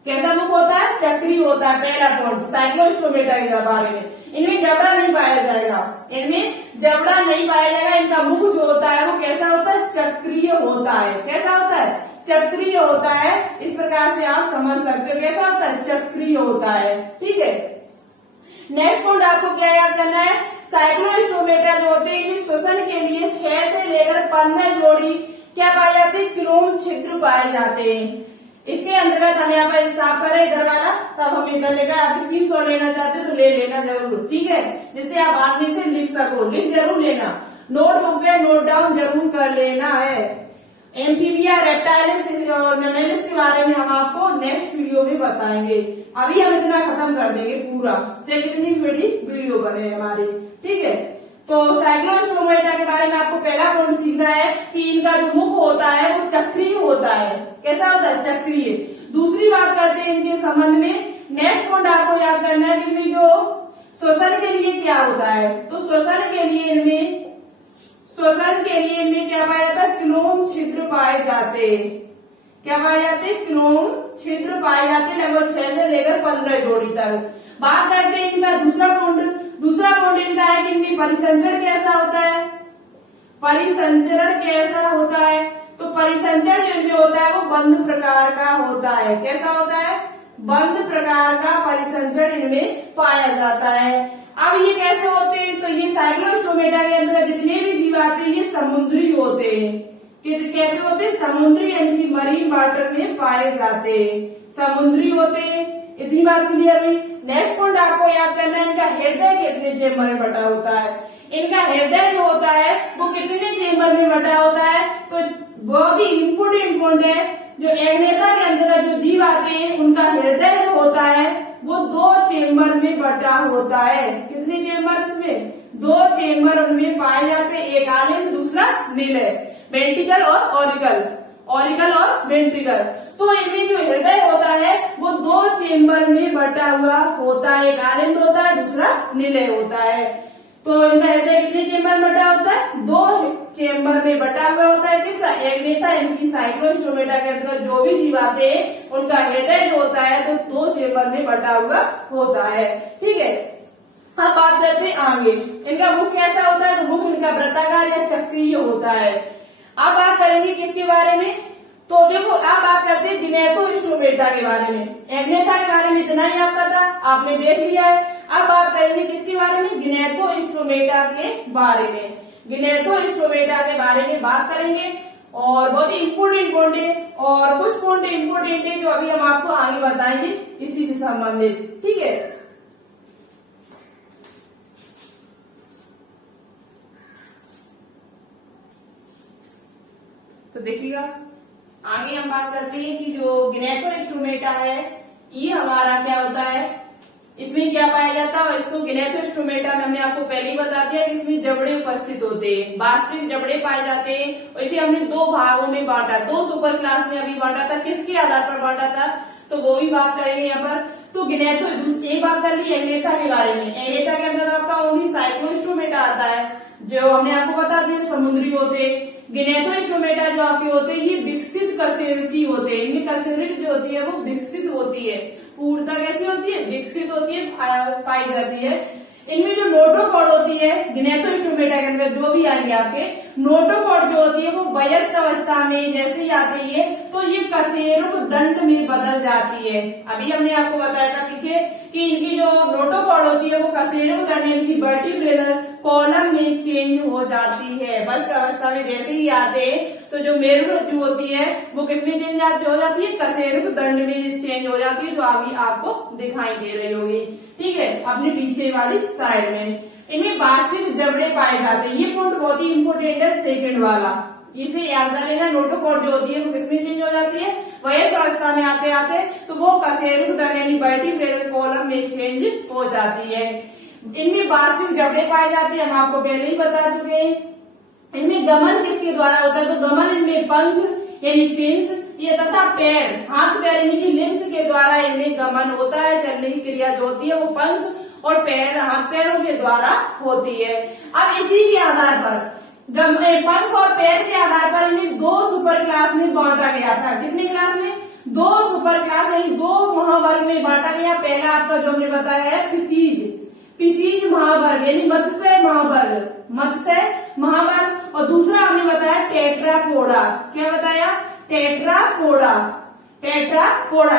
कैसा मुख होता है, चक्रीय होता है। पहला पॉइंट साइक्लोस्टोमेटा के बारे में, इनमें जबड़ा नहीं पाया जाएगा, इनमें जबड़ा नहीं पाया जाएगा। इनका मुख जो होता है वो कैसा होता है, चक्रीय होता है। कैसा होता है, चक्रीय होता है। इस प्रकार से आप समझ सकते हो कैसा होता है, चक्रीय होता है। ठीक है, नेक्स्ट पॉइंट आपको क्या याद करना है, साइक्लोस्टोमेटा जो होते हैं श्वसन के लिए 6 से लेकर 15 जोड़ी क्या पाए जाते हैं, क्लोम छिद्र पाए जाते हैं। इसके अंतर्गत हम यहाँ पर साफ करें इधर वाला, तब हम इधर लेकर आप स्क्रीनशॉट लेना चाहते हो तो ले लेना जरूर। ठीक है, जिससे आप आदमी से लिख सको, लिख जरूर लेना, नोटबुक पे नोट डाउन जरूर कर लेना है। एम्फीबिया, रेप्टाइलस और मैमेलिस के बारे में हम आपको नेक्स्ट वीडियो में बताएंगे। अभी हम इतना खत्म कर देंगे पूरा, चाहे कितनी बड़ी वीडियो बने हमारी। ठीक है, तो साइक्लोस्टोमेटा के बारे में आपको पहला पॉइंट सीखना है कि इनका जो मुख होता है वो चक्रीय होता है। कैसा होता है, चक्रीय। दूसरी बात करते हैं इनके संबंध में, नेक्स्ट पॉइंट आपको याद करना है कि इनमें जो श्वसन के लिए क्या होता है, तो श्वसन के लिए इनमें क्या पाया जाता है, क्लोम छिद्र पाए जाते। क्या पाए जाते, क्लोम छिद्र पाए जाते, लगभग 6 से लेकर 15 जोड़ी तक। बात करते हैं इनका दूसरा पॉइंट इनका है कि इनमें परिसंचरण कैसा होता है, परिसंचरण कैसा होता है। तो परिसंचरण जो इनमें होता है वो बंद प्रकार का होता है। कैसा होता है, बंद प्रकार का परिसंचरण इनमें पाया जाता है। अब ये कैसे होते हैं, तो ये साइक्लोस्टोमेटा के अंदर जितने भी जीव आते हैं ये समुद्री होते हैं। कैसे होते हैं, समुद्री यानी कि मरीन वाटर में पाए जाते हैं, समुद्री होते हैं। इतनी बात क्लियर हुई। नेक्स्ट पॉइंट आपको याद करना है, इनका हृदय कितने चेम्बर में बटा होता है। इनका हृदय जो होता है वो कितने चेम्बर में बटा होता है, तो बहुत ही इम्पोर्टेंट पॉइंट है। जो एग्नेथा के अंदर जो जीव आते हैं उनका हृदय जो होता है वो 2 चेम्बर में बटा होता है। कितने चेम्बर इसमें, 2 चेम्बर उनमें पाए जाते हैं, एक आलिंद दूसरा नीलय, वेंट्रिकल और ऑरिकल और वेंट्रिकल। तो इनमें जो हृदय होता है वो 2 चेम्बर में बटा हुआ होता है, एक आलिंद होता है दूसरा निलय होता है। तो इनका हृदय कितने चेम्बर में बटा होता है? 2 चेम्बर में बटा हुआ होता है। किसका? एग्नेथा इनकी साइक्लोस्टोमेटा के अंतर्गत जो भी जीव आते हैं उनका हृदय जो होता है तो 2 चेम्बर में बटा हुआ होता है। ठीक है, अब बात करते हैं आगे। इनका मुख कैसा होता है? तो मुख इनका वृत्ताकार या चक्रीय होता है। अब बात करेंगे किसके बारे में? तो देखो, अब बात करते हैं गिनेथोस्टोमेटा के बारे में। एग्नेथा के बारे में इतना ही आपका था, आपने देख लिया है। अब बात करेंगे किसके बारे में? गिनेथोस्टोमेटा के बारे में। गिनेथोस्टोमेटा के बारे में बात करेंगे और बहुत ही इम्पोर्टेंट पॉइंट है और कुछ पॉइंट इम्पोर्टेंट है जो अभी हम आपको आगे बताएंगे इसी से संबंधित। ठीक है, तो देखिएगा आगे हम बात करते हैं कि जो गिनेथोस्टोमेटा है ये हमारा क्या होता है, इसमें क्या पाया जाता है। और इसको गिनेथोस्टोमेटा में हमने आपको पहले ही बता दिया कि इसमें जबड़े उपस्थित होते हैं, वास्तविक जबड़े पाए जाते हैं। और इसे हमने 2 भागों में बांटा, 2 सुपर क्लास में अभी बांटा था। किसके आधार पर बांटा था तो वो भी बात करेंगे यहाँ पर। तो गिनेथो एक बात कर ली एग्नेथा के बारे में। एग्नेथा के अंदर आपका ओनली साइक्लोस्टोमेटा आता है जो हमने आपको बता दिया समुद्री होते। गिनेथोस्टोमेटा जो आपके होते हैं ये विकसित कशेरुकी होते हैं। इनमें कशेरुकी जो होती है वो विकसित होती है। पूर्णता कैसी होती है? विकसित होती है, पाई जाती है। इनमें जो नोटोकॉर्ड होती है गिनेथोस्टोमेटा के अंदर जो भी आएंगे आपके, नोटोकॉर्ड जो होती है वो वयस्क अवस्था में जैसे ही आती है तो ये कशेरुक दंड में बदल जाती है। अभी हमने आपको बताया था पीछे कि इनकी जो नोटोकॉर्ड होती है वो कशेरुक दंड इनकी वर्टिब्रल कॉलम में चेंज हो जाती है। वयस्क अवस्था में जैसे ही आते तो जो मेरुरज्जु होती है वो किसमें चेंज हो जाती है? कशेरुक दंड में चेंज हो जाती है, जो अभी आपको दिखाई दे रही होगी। ठीक है, अपने पीछे वाली साइड में इनमें वास्तविक जबड़े पाए जाते हैं। ये पॉइंट बहुत ही इंपोर्टेंट है, सेकंड वाला, इसे याद कर लेना। नोटोकॉर्ड जो होती है वो किसमें चेंज हो जाती है? वयस्क अवस्था में आते आते तो वो कशेरुक दंड यानी वर्टिब्रल कॉलम में चेंज हो जाती है। इनमें वास्तविक जबड़े पाए जाते हैं, हम आपको पहले ही बता चुके हैं। इनमें गमन किसके द्वारा होता है? तो गमन इनमें पंख यानी फिन्स ये तथा पैर, हाथ पैर यानी कि लिम्स के द्वारा इनमें गमन होता है। चलने की क्रिया जो होती है वो पंख और पैर, हाथ पैरों के द्वारा होती है। अब इसी के आधार पर पंख और पैर के आधार पर इन्हें 2 सुपर क्लास में बांटा गया था। कितने क्लास में? 2 सुपर क्लास यानी 2 महावर्ग में बांटा गया। पहला आपका जो हमने बताया है पिसीज महावर्ग यानी मत्स्य महावर्ग, मत्स्य महावर्ग। और दूसरा हमने बताया टेट्रापोडा। क्या बताया? टेट्रापोडा। टेट्रापोडा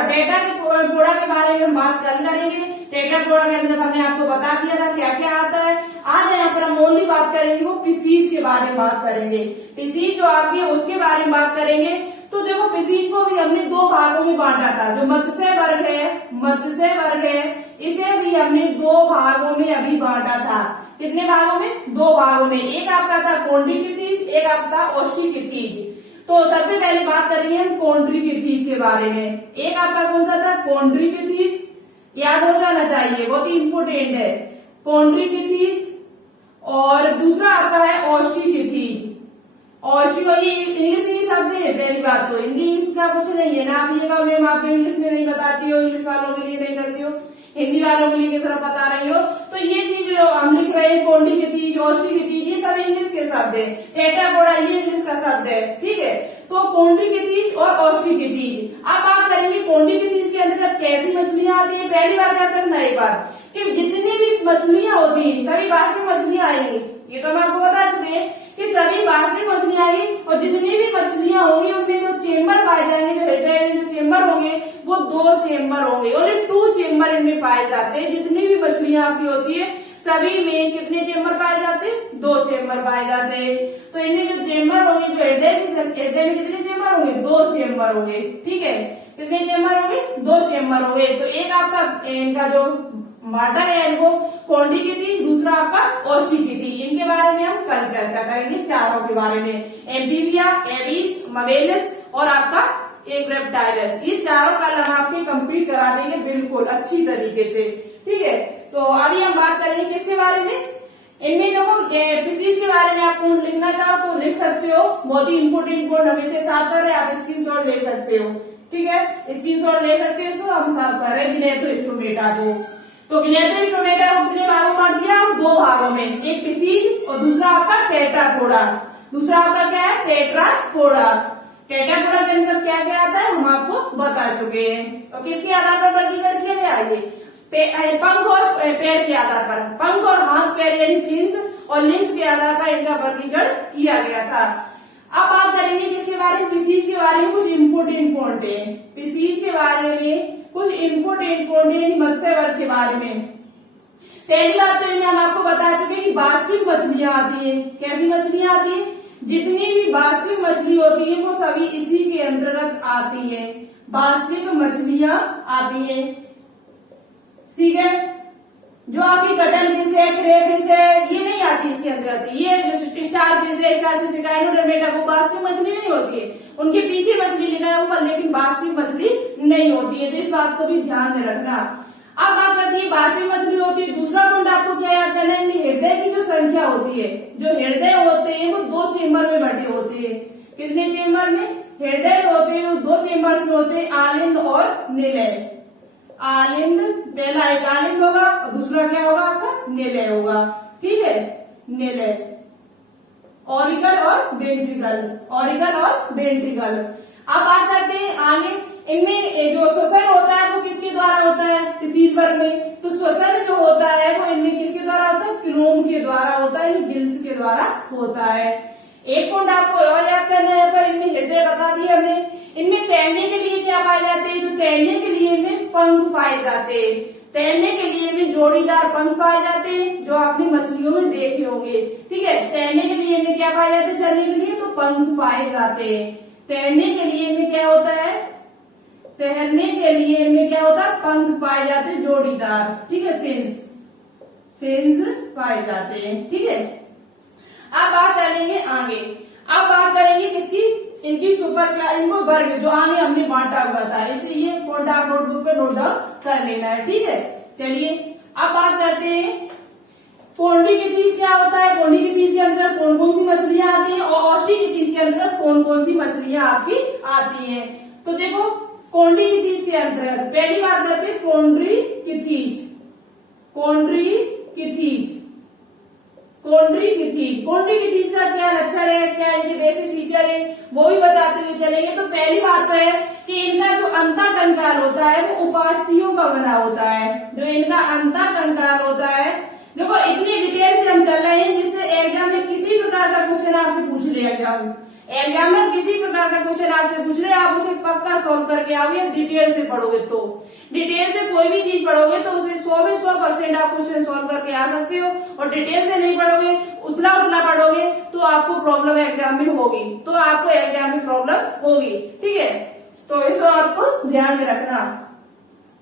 के बारे में हम बात करेंगे। टेट्रापोडा के अंदर हमने आपको बता दिया था क्या क्या आता है। आज यहाँ पर हम ओनली बात करेंगे वो पिसीज के बारे में बात करेंगे। पिसीज जो आपकी है उसके बारे में बात करेंगे। तो देखो पिसीज को भी हमने 2 भागों में बांटा था। जो मत्स्य वर्ग है इसे भी हमने 2 भागों में अभी बांटा था। कितने भागों में? 2 भागों में। एक आपका था कॉन्ड्रिक्टिज, एक आपका ओस्टिकिथिज। तो सबसे पहले बात करेंगे हम कॉन्ड्रिक्टिज के बारे में। एक आपका कौन सा था? कॉन्ड्रिक्टिज, याद हो जाना चाहिए, बहुत ही इंपोर्टेंट है कॉन्ड्रिक्टिज। और दूसरा आपका है ओस्टिकिथिज। ये इंग्लिश में शब्द है। पहली बात तो इंग्लिश का कुछ नहीं है ना, आप ये कहो मैम आप इंग्लिश में नहीं बताती हो, इंग्लिश वालों के लिए नहीं करती हो, हिंदी वालों के लिए किस तरह बता रही हो। तो ये चीज जो हम लिख रहे हैं कॉन्ड्रिक्टिज, ओस्टिकिथिज ये सब इंग्लिश के शब्द है। टेट्रापोडा ये इंग्लिश का शब्द है। ठीक है, तो कॉन्ड्रिक्टिज और ओस्टिकिथिज। अब बात करेंगे कॉन्ड्रिक्टिज के अंतर्गत कैसी मछलियां आती है। पहली बात याद रखना एक बात कि जितनी भी मछलियां होती है सभी वास्तविक मछलियां आएंगी। ये तो हम आपको बता चुके हैं कि सभी वास्तविक मछलियां आएंगी और जितनी भी मछलियां होंगी उनमें जो चेम्बर पाए जाएंगे, जो हृदय में जो चेम्बर होंगे वो 2 चेम्बर होंगे। ओनली 2 चेम्बर इनमें पाए जाते हैं। जितनी भी मछलियां आपकी होती है सभी में कितने चेम्बर पाए जाते हैं? 2 चेम्बर पाए जाते हैं। तो इनमें जो चेम्बर होंगे, जो हृदय में कितने चेम्बर होंगे? 2 चेम्बर होंगे। ठीक है, कितने चेम्बर होंगे? 2 चेम्बर होंगे। तो एक आपका इनका जो बांटा गया इनको कॉन्ड्रिक्टिज, दूसरा आपका ओस्टिकिथिज। इनके बारे में हम कल चर्चा करेंगे, चारों के बारे में। एम्फीबिया, एविस, मवेलस और आपका एक रेप्टाइलस, ये चारों कल हम आपके कंप्लीट करा देंगे बिल्कुल अच्छी तरीके से। ठीक है, तो अभी हम बात करेंगे किसके बारे में? इनमें जो हम पिसीज के बारे में आपको लिखना चाहो तो लिख सकते हो। बहुत ही इंपोर्टेंट पॉइंट हमेशा साफ कर रहे हैं, आप स्क्रीनशॉट ले सकते हो। ठीक है, स्क्रीनशॉट ले सकते हो। इसको हम साफ कर रहे हैं गिनेथोस्टोमेटा को। तो गिनेटिव स्टोमेटा को कितने भागों में बांट दिया? 2 भागों में, एक पिसीज और दूसरा आपका टेट्रापोडा। दूसरा आपका क्या है? टेट्रापोडा। टेट्रापोडा के अंदर क्या क्या आता है हम आपको बता चुके हैं। तो किसके आधार पर वर्गीकरण किया गया? ये पंख और पैर के आधार पर, पंख और हाथ पैर यानी फिन्स और लिम्स के आधार पर इनका वर्गीकरण किया गया था। अब बात करेंगे किसके बारे में? पिसीज के बारे में कुछ इम्पोर्टेंट पॉइंट है। पिसीज के बारे में कुछ इम्पोर्टेंट पॉइंट है मत्स्य वर्ग के बारे में। पहली बात तो इनमें हम आपको बता चुके हैं कि वास्तविक मछलियां आती है। कैसी मछलियां आती है? जितनी भी वास्तविक मछली होती है वो सभी इसी के अंतर्गत आती है। वास्तविक मछलियां आती है, ठीक है। जो आपकी कटल फिश है, क्रेप फिश है, ये नहीं आती इसके अंतर्गत। ये जो स्टार फिश है, स्टार फिश गाइनोडर्मेटा, वो वास्तविक मछली नहीं होती है। उनके पीछे मछली लिखा है ऊपर, लेकिन वास्तविक मछली नहीं होती है। तो इस बात को भी ध्यान में रखना। अब बात करती है वास्तविक मछली होती है। दूसरा पॉइंट आपको क्या याद करना है? हृदय की जो संख्या होती है, जो हृदय होते हैं वो 2 चेम्बर में बटे होते हैं। कितने चेम्बर में? हृदय होते हैं वो 2 चेम्बर में होते हैं, आलिंद और निलय। आलिंद, पहला एक आलिंद होगा और दूसरा क्या होगा आपका? निलय होगा, ठीक है। निलय, ऑरिकल और वेंट्रिकल, ऑरिकल और वेंट्रिकल। अब बात करते हैं आगे, इनमें जो श्वसन होता है वो किसके द्वारा होता है? पिसीज वर्ग में। तो श्वसन जो होता है वो इनमें किसके द्वारा होता है? क्लोम के द्वारा होता है, गिल्स के द्वारा होता है। एक पॉइंट आपको और याद करना है, पर इनमें हृदय बता दिया हमने। इनमें तैरने के लिए क्या पाए जाते हैं? तो तैरने के लिए इनमें पंख पाए जाते हैं। तैरने के लिए इनमें जोड़ीदार पंख पाए जाते हैं, जो आपने मछलियों में देखे होंगे, ठीक है। तैरने के लिए इनमें क्या पाए जाते हैं? चलने के लिए तो पंख पाए जाते हैं। तैरने के लिए इनमें क्या होता है? तैरने के लिए इनमें क्या होता है? पंख पाए जाते हैं जोड़ीदार, ठीक है। फिन्स, फिन्स पाए जाते हैं, ठीक है। अब बात करेंगे आगे। अब बात करेंगे किसकी? इनकी सुपर क्लास, इनको वर्ग जो आगे हमने बांटा हुआ था, इसलिए ये पॉइंट आप नोटबुक पे नोट डाउन कर लेना है, ठीक है। चलिए अब बात करते हैं पोर्टिकिथीस क्या होता है। पोर्टिकिथीस के अंदर कौन कौन सी मछलियां आती हैं और ऑस्टिकिथीस के अंदर कौन कौन सी मछलियां आपकी आती हैं। तो देखो कॉन्ड्रिकिथीस के अंतर्गत पहली बात करते हैं कॉन्ड्रिकिथीस। कॉन्ड्रिकिथीस, कॉन्ड्रिकिथीस, कॉन्ड्रिकिथीस का क्या लक्षण है, क्या इनके बेसिक फीचर है, वो भी बताते हुए चलेंगे। तो पहली बात तो है कि इनका जो अंतःकंकाल होता है वो उपास्थियों का बना होता है। जो इनका अंतःकंकाल होता है, देखो इतनी डिटेल से हम चल रहे हैं जिससे एग्जाम में किसी प्रकार का क्वेश्चन आपसे पूछ ले। एग्जाम में किसी प्रकार का क्वेश्चन आपसे पूछ ले, आप उसे पक्का सॉल्व करके आओगे डिटेल से पढ़ोगे। तो डिटेल से कोई भी चीज पढ़ोगे तो उसे 100 में 100% आप क्वेश्चन सॉल्व करके आ सकते हो। और डिटेल से नहीं पढ़ोगे, उतना उतना पढ़ोगे तो आपको प्रॉब्लम एग्जाम में होगी, तो आपको एग्जाम में प्रॉब्लम होगी, ठीक है। तो इसको आपको ध्यान में रखना।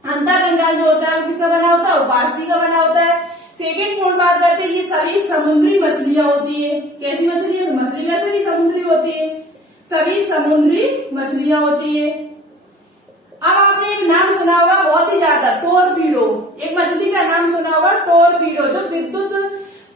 अंतःकंकाल जो होता है वो किसका बना होता है? उपास्थि का बना होता है। सेकेंड पॉइंट बात करते हैं, ये सभी समुद्री मछलियां होती है। कैसी मछली है? मछली वैसे भी समुद्री होती है, सभी समुद्री मछलियां होती है। अब आपने एक नाम सुना होगा बहुत ही ज्यादा, टोरपीडो। एक मछली का नाम सुना होगा टोरपीडो, जो विद्युत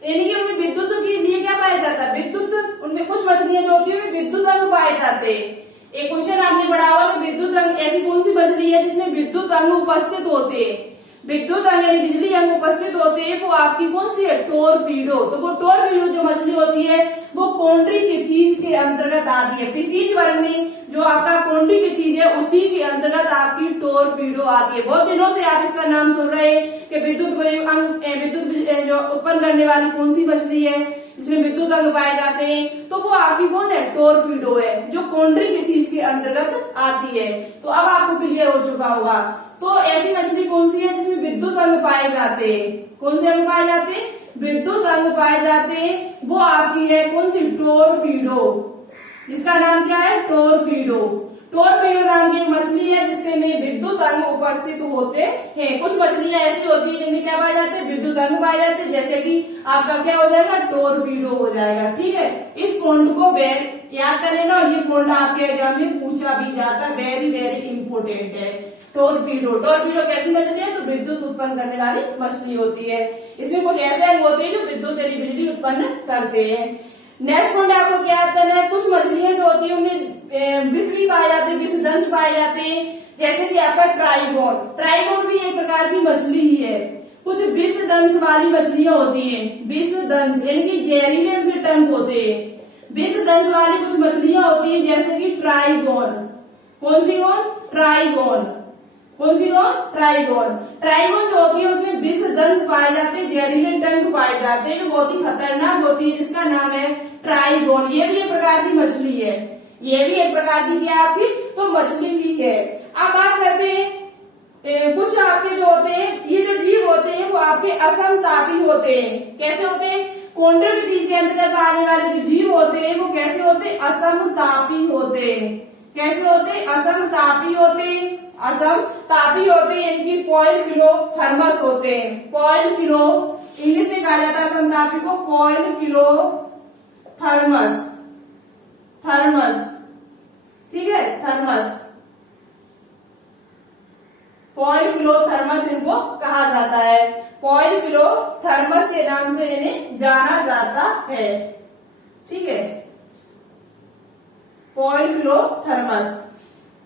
यानी कि उनमें विद्युत के लिए क्या पाया जाता है? विद्युत, उनमें कुछ मछलियां जो होती है विद्युत अंग पाए जाते हैं। एक क्वेश्चन आपने पढ़ा होगा कि विद्युत अंग ऐसी कौन सी मछली है जिसमें विद्युत अंग उपस्थित होते हैं? विद्युत अंग यानी बिजली अंग उपस्थित होते हैं, वो आपकी कौन सी है? टोरपीडो। तो वो टोरपीडो जो मछली होती है वो कॉन्ड्रिकिथीस के अंतर्गत आती है। पिसीज वर्ग में जो आपका कॉन्ड्रिकिथीस है उसी के अंतर्गत आपकी टोरपीडो आती है। बहुत दिनों से आप इसका नाम सुन रहे हैं कि विद्युत जो उत्पन्न करने वाली कौन सी मछली है जिसमें विद्युत अंग पाए जाते हैं, तो वो आपकी कौन है? टोरपीडो है, जो कॉन्ड्रिकिथीस के अंतर्गत आती है। तो अब आपको क्लियर हो चुका होगा। तो ऐसी मछली कौन सी है जिसमें विद्युत अंग पाए जाते हैं? कौन से अंग पाए जाते हैं? विद्युत अंग पाए जाते हैं, वो आपकी है कौन सी? टोरपीडो, जिसका नाम क्या है? टोरपीडो। टोरपीडो नाम की एक मछली है जिसमें विद्युत अंग उपस्थित होते हैं। कुछ मछलियां ऐसी होती है जिनमें क्या पाए जाते हैं? विद्युत अंग पाए जाते हैं, जैसे कि आपका क्या हो जाएगा? टोरपीडो हो जाएगा, ठीक है। इस पॉइंट को याद कर लेना, ये पॉइंट आपके एग्जाम में पूछा भी जाता है, वेरी वेरी इंपोर्टेंट है। टोरपीडो, टोरपीडो कैसी मछली है? तो विद्युत उत्पन्न करने वाली मछली होती है। इसमें कुछ ऐसे अंग होते हैं जो विद्युत यानी बिजली उत्पन्न करते हैं। नेक्स्ट पॉइंट आपको क्या याद करना है? कुछ मछलियां जो होती है उनमें विष भी पाए जाते हैं, विष दंश पाए जाते हैं, जैसे कि आपका ट्राइगोन। ट्राइगोन भी एक प्रकार की मछली ही है। कुछ विष दंश वाली मछलियां होती हैं, विष दंश यानी कि जहरीले उनके टंक होते हैं। विष दंश वाली कुछ मछलियां होती हैं जैसे कि ट्राइगोन। कौन सी कौन? ट्राइगोन। कौन सी कौन? ट्राइगोन। ट्राइगोन जो होती है उसमें विष दंश पाए जाते हैं, जहरीले टंक पाए जाते हैं, जो बहुत ही खतरनाक होती है, जिसका नाम है ट्राइगोन। ये भी एक प्रकार की मछली है, ये भी एक प्रकार की क्या आपकी तो मछली की है। अब बात करते हैं कुछ आपके जो होते हैं, ये जो जीव होते हैं वो आपके असमतापी होते हैं। कैसे होते हैं? कॉन्ड्रोलिथिस के अंतर्गत आने वाले जो जीव होते हैं वो कैसे होते हैं? असमतापी होते हैं। कैसे होते हैं? असमतापी होते हैं। असमतापी होते हैं यानी कि पॉइंट किलो थर्मस होते हैं। पॉइंट किलो इंग्लिश में कहा जाता है असमतापी को पॉइंट किलो थर्मस। थर्मस, ठीक है, थर्मस, पॉइंट किलो थर्मस इनको कहा जाता है। पॉइंट किलो थर्मस के नाम से इन्हें जाना जाता है, ठीक है, पॉइंट किलो थर्मस।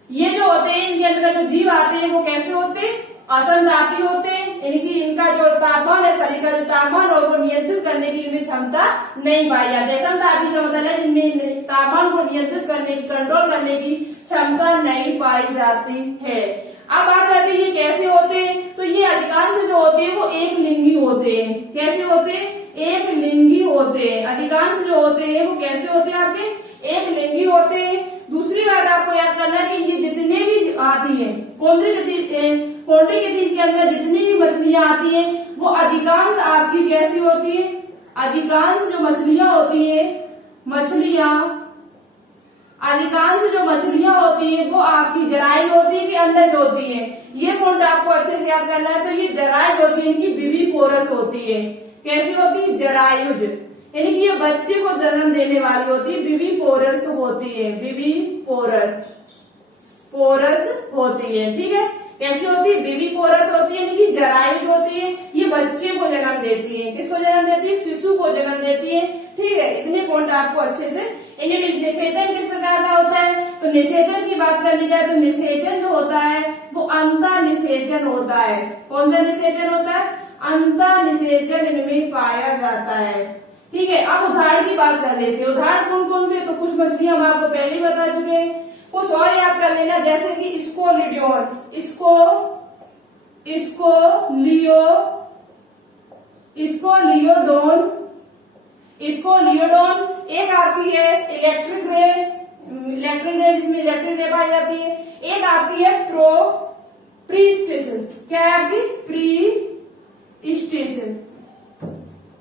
ये जो होते हैं इनके अंदर जो जीव आते हैं वो कैसे होते हैं? असमतापी होते हैं यानी कि इनका जो तापमान है, शरीर का जो तापमान और वो नियंत्रित करने की इनमें क्षमता नहीं पाई जाती। असमतापी का मतलब है जिनमें तापमान को नियंत्रित करने की, कंट्रोल करने की क्षमता नहीं पाई जाती है। अब बात करते हैं ये कैसे होते हैं, तो ये अधिकांश जो होते हैं वो एक लिंगी होते हैं। कैसे होते हैं? एक लिंगी होते हैं। अधिकांश जो होते हैं वो कैसे होते हैं? आपके एक लिंगी होते हैं। दूसरी बात आपको याद करना है कि ये जितने भी आती है कॉन्ड्रोलिथिस के अंदर जितनी भी मछलियां आती हैं वो अधिकांश आपकी कैसी होती है? अधिकांश जो मछलियां होती है, अधिकांश जो मछलियां होती है वो आपकी जरायुज होती है कि अंडज होती है। ये पॉइंट आपको अच्छे से याद करना है। तो ये जरायुज होती है, इनकी विविपोरस होती है। कैसी होती है? जरायुज, यानी कि ये बच्चे को जन्म देने वाली होती है, विविपोरस होती है, विविपोरस पोरस होती है, ठीक है। कैसी होती है? विविपोरस होती है, यानी कि जरायुज होती है, ये बच्चे को जन्म देती है। किसको जन्म देती है? शिशु को जन्म देती है, ठीक है। इतने पॉइंट आपको अच्छे से। इनमें निषेचन किस प्रकार का होता है? तो निषेचन की बात कर ली जाए तो निषेचन जो होता है वो अंतर निषेचन होता है। कौन सा निषेचन होता है? अंतर निषेचन इनमें पाया जाता है, ठीक है। अब उदाहरण की बात कर लेते हैं। उदाहरण कौन कौन से? तो कुछ मछलियां हम आपको पहले ही बता चुके हैं, कुछ और याद कर लेना, जैसे कि स्कोलिडियन, स्कोलियोडोन एक आपकी है इलेक्ट्रिक रे जिसमें इलेक्ट्रिक रे पाई जाती है। एक आपकी है प्रीस्टेशन। क्या है आपकी?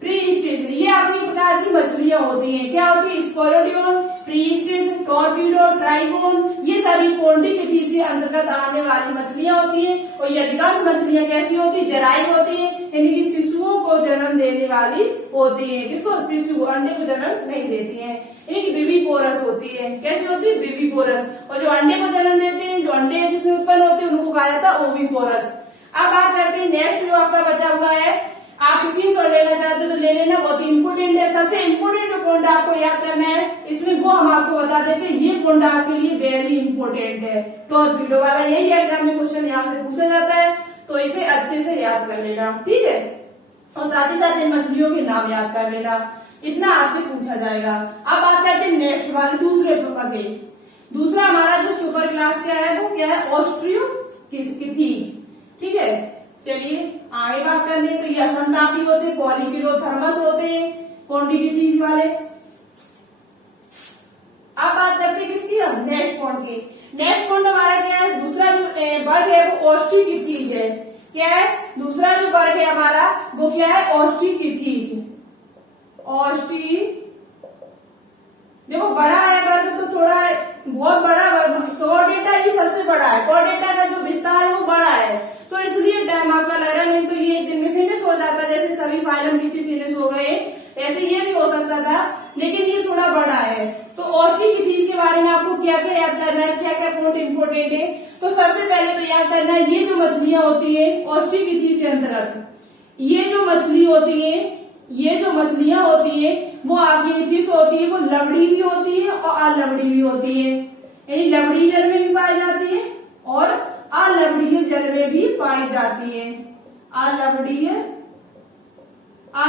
प्रीस्टेशन। ये आपकी प्रकार की मछलियां होती हैं। क्या होती है? स्कोलिडियन, प्रीस्टेशन, टॉर्पीडो, ट्राइगोन, ये सभी कॉन्ड्रोलिथिस के अंतर्गत आने वाली मछलियां होती हैं। और ये अधिकांश मछलियां कैसी होती है? जरायुज होती है, यानी कि शिशुओं को जन्म देने वाली होती है। किसको? शिशु, अंडे को जन्म नहीं देती है, यानी कि विविपोरस होती है। कैसी होती है? विविपोरस। और जो अंडे को जन्म देते हैं, जो अंडे जिसमें उत्पन्न होते हैं उनको कहा जाता है ओविपोरस। अब बात करते हैं नेक्स्ट जो आपका बचा हुआ है, आप स्क्रीनशॉट लेना चाहते हो तो ले लेना, बहुत ही इंपोर्टेंट है। सबसे इंपोर्टेंट जो पॉइंट आपको याद करना है इसमें वो हम आपको बता देते हैं। ये पॉइंट आपके लिए वेरी इंपोर्टेंट है, टॉर्पीडो वाला। यही एग्जाम में क्वेश्चन यहाँ से पूछा जाता है, तो इसे अच्छे से याद कर लेना, ठीक है। और साथ ही साथ इन मछलियों के नाम याद कर लेना, इतना आपसे पूछा जाएगा। अब बात करते हैं नेक्स्ट वाले दूसरे प्रकार के। दूसरा हमारा जो सुपर क्लास क्या है वो क्या है? ऑस्ट्रियोकिथीज, ठीक है। चलिए आगे बात कर ले। तो ये असमतापी होते हैं, पॉलीकिलोथर्मस होते हैं कॉन्ड्रोलिथिस वाले। अब बात करते हैं किसकी? नेक्स्ट पॉइंट की। नेक्स्ट पॉइंट हमारा क्या है? दूसरा जो वर्ग है वो ऑस्ट्रियोकिथीज है। क्या है? दूसरा जो वर्ग है हमारा वो क्या है? ऑस्ट्रियोकिथीज। देखो बड़ा है वर्ग तो थोड़ा बहुत बड़ा वर्ग, कोऑर्डेटा ये सबसे बड़ा है, कोऑर्डेटा का जो विस्तार है वो बड़ा है, तो इसलिए टाइम आपका लग रहा, नहीं तो ये एक दिन में फिनिश हो जाता है। जैसे सभी फाइलम नीचे फिनिश हो गए ऐसे ये भी हो सकता था, लेकिन ये थोड़ा बड़ा है। तो ऑस्ट्रियोकिथीज के बारे में आपको क्या क्या याद करना है, क्या क्या पॉइंट इंपोर्टेंट है? तो सबसे पहले तो याद करना है ये जो मछलियां होती है ऑस्ट्रियोकिथीज के अंतर्गत, ये जो मछलियां होती है वो आपकी फिश होती है, वो लवड़ी भी होती है और अलवड़ी भी होती है। यानी लवड़ी जल में भी पाई जाती है और अलवड़ी जल में भी पाई जाती है।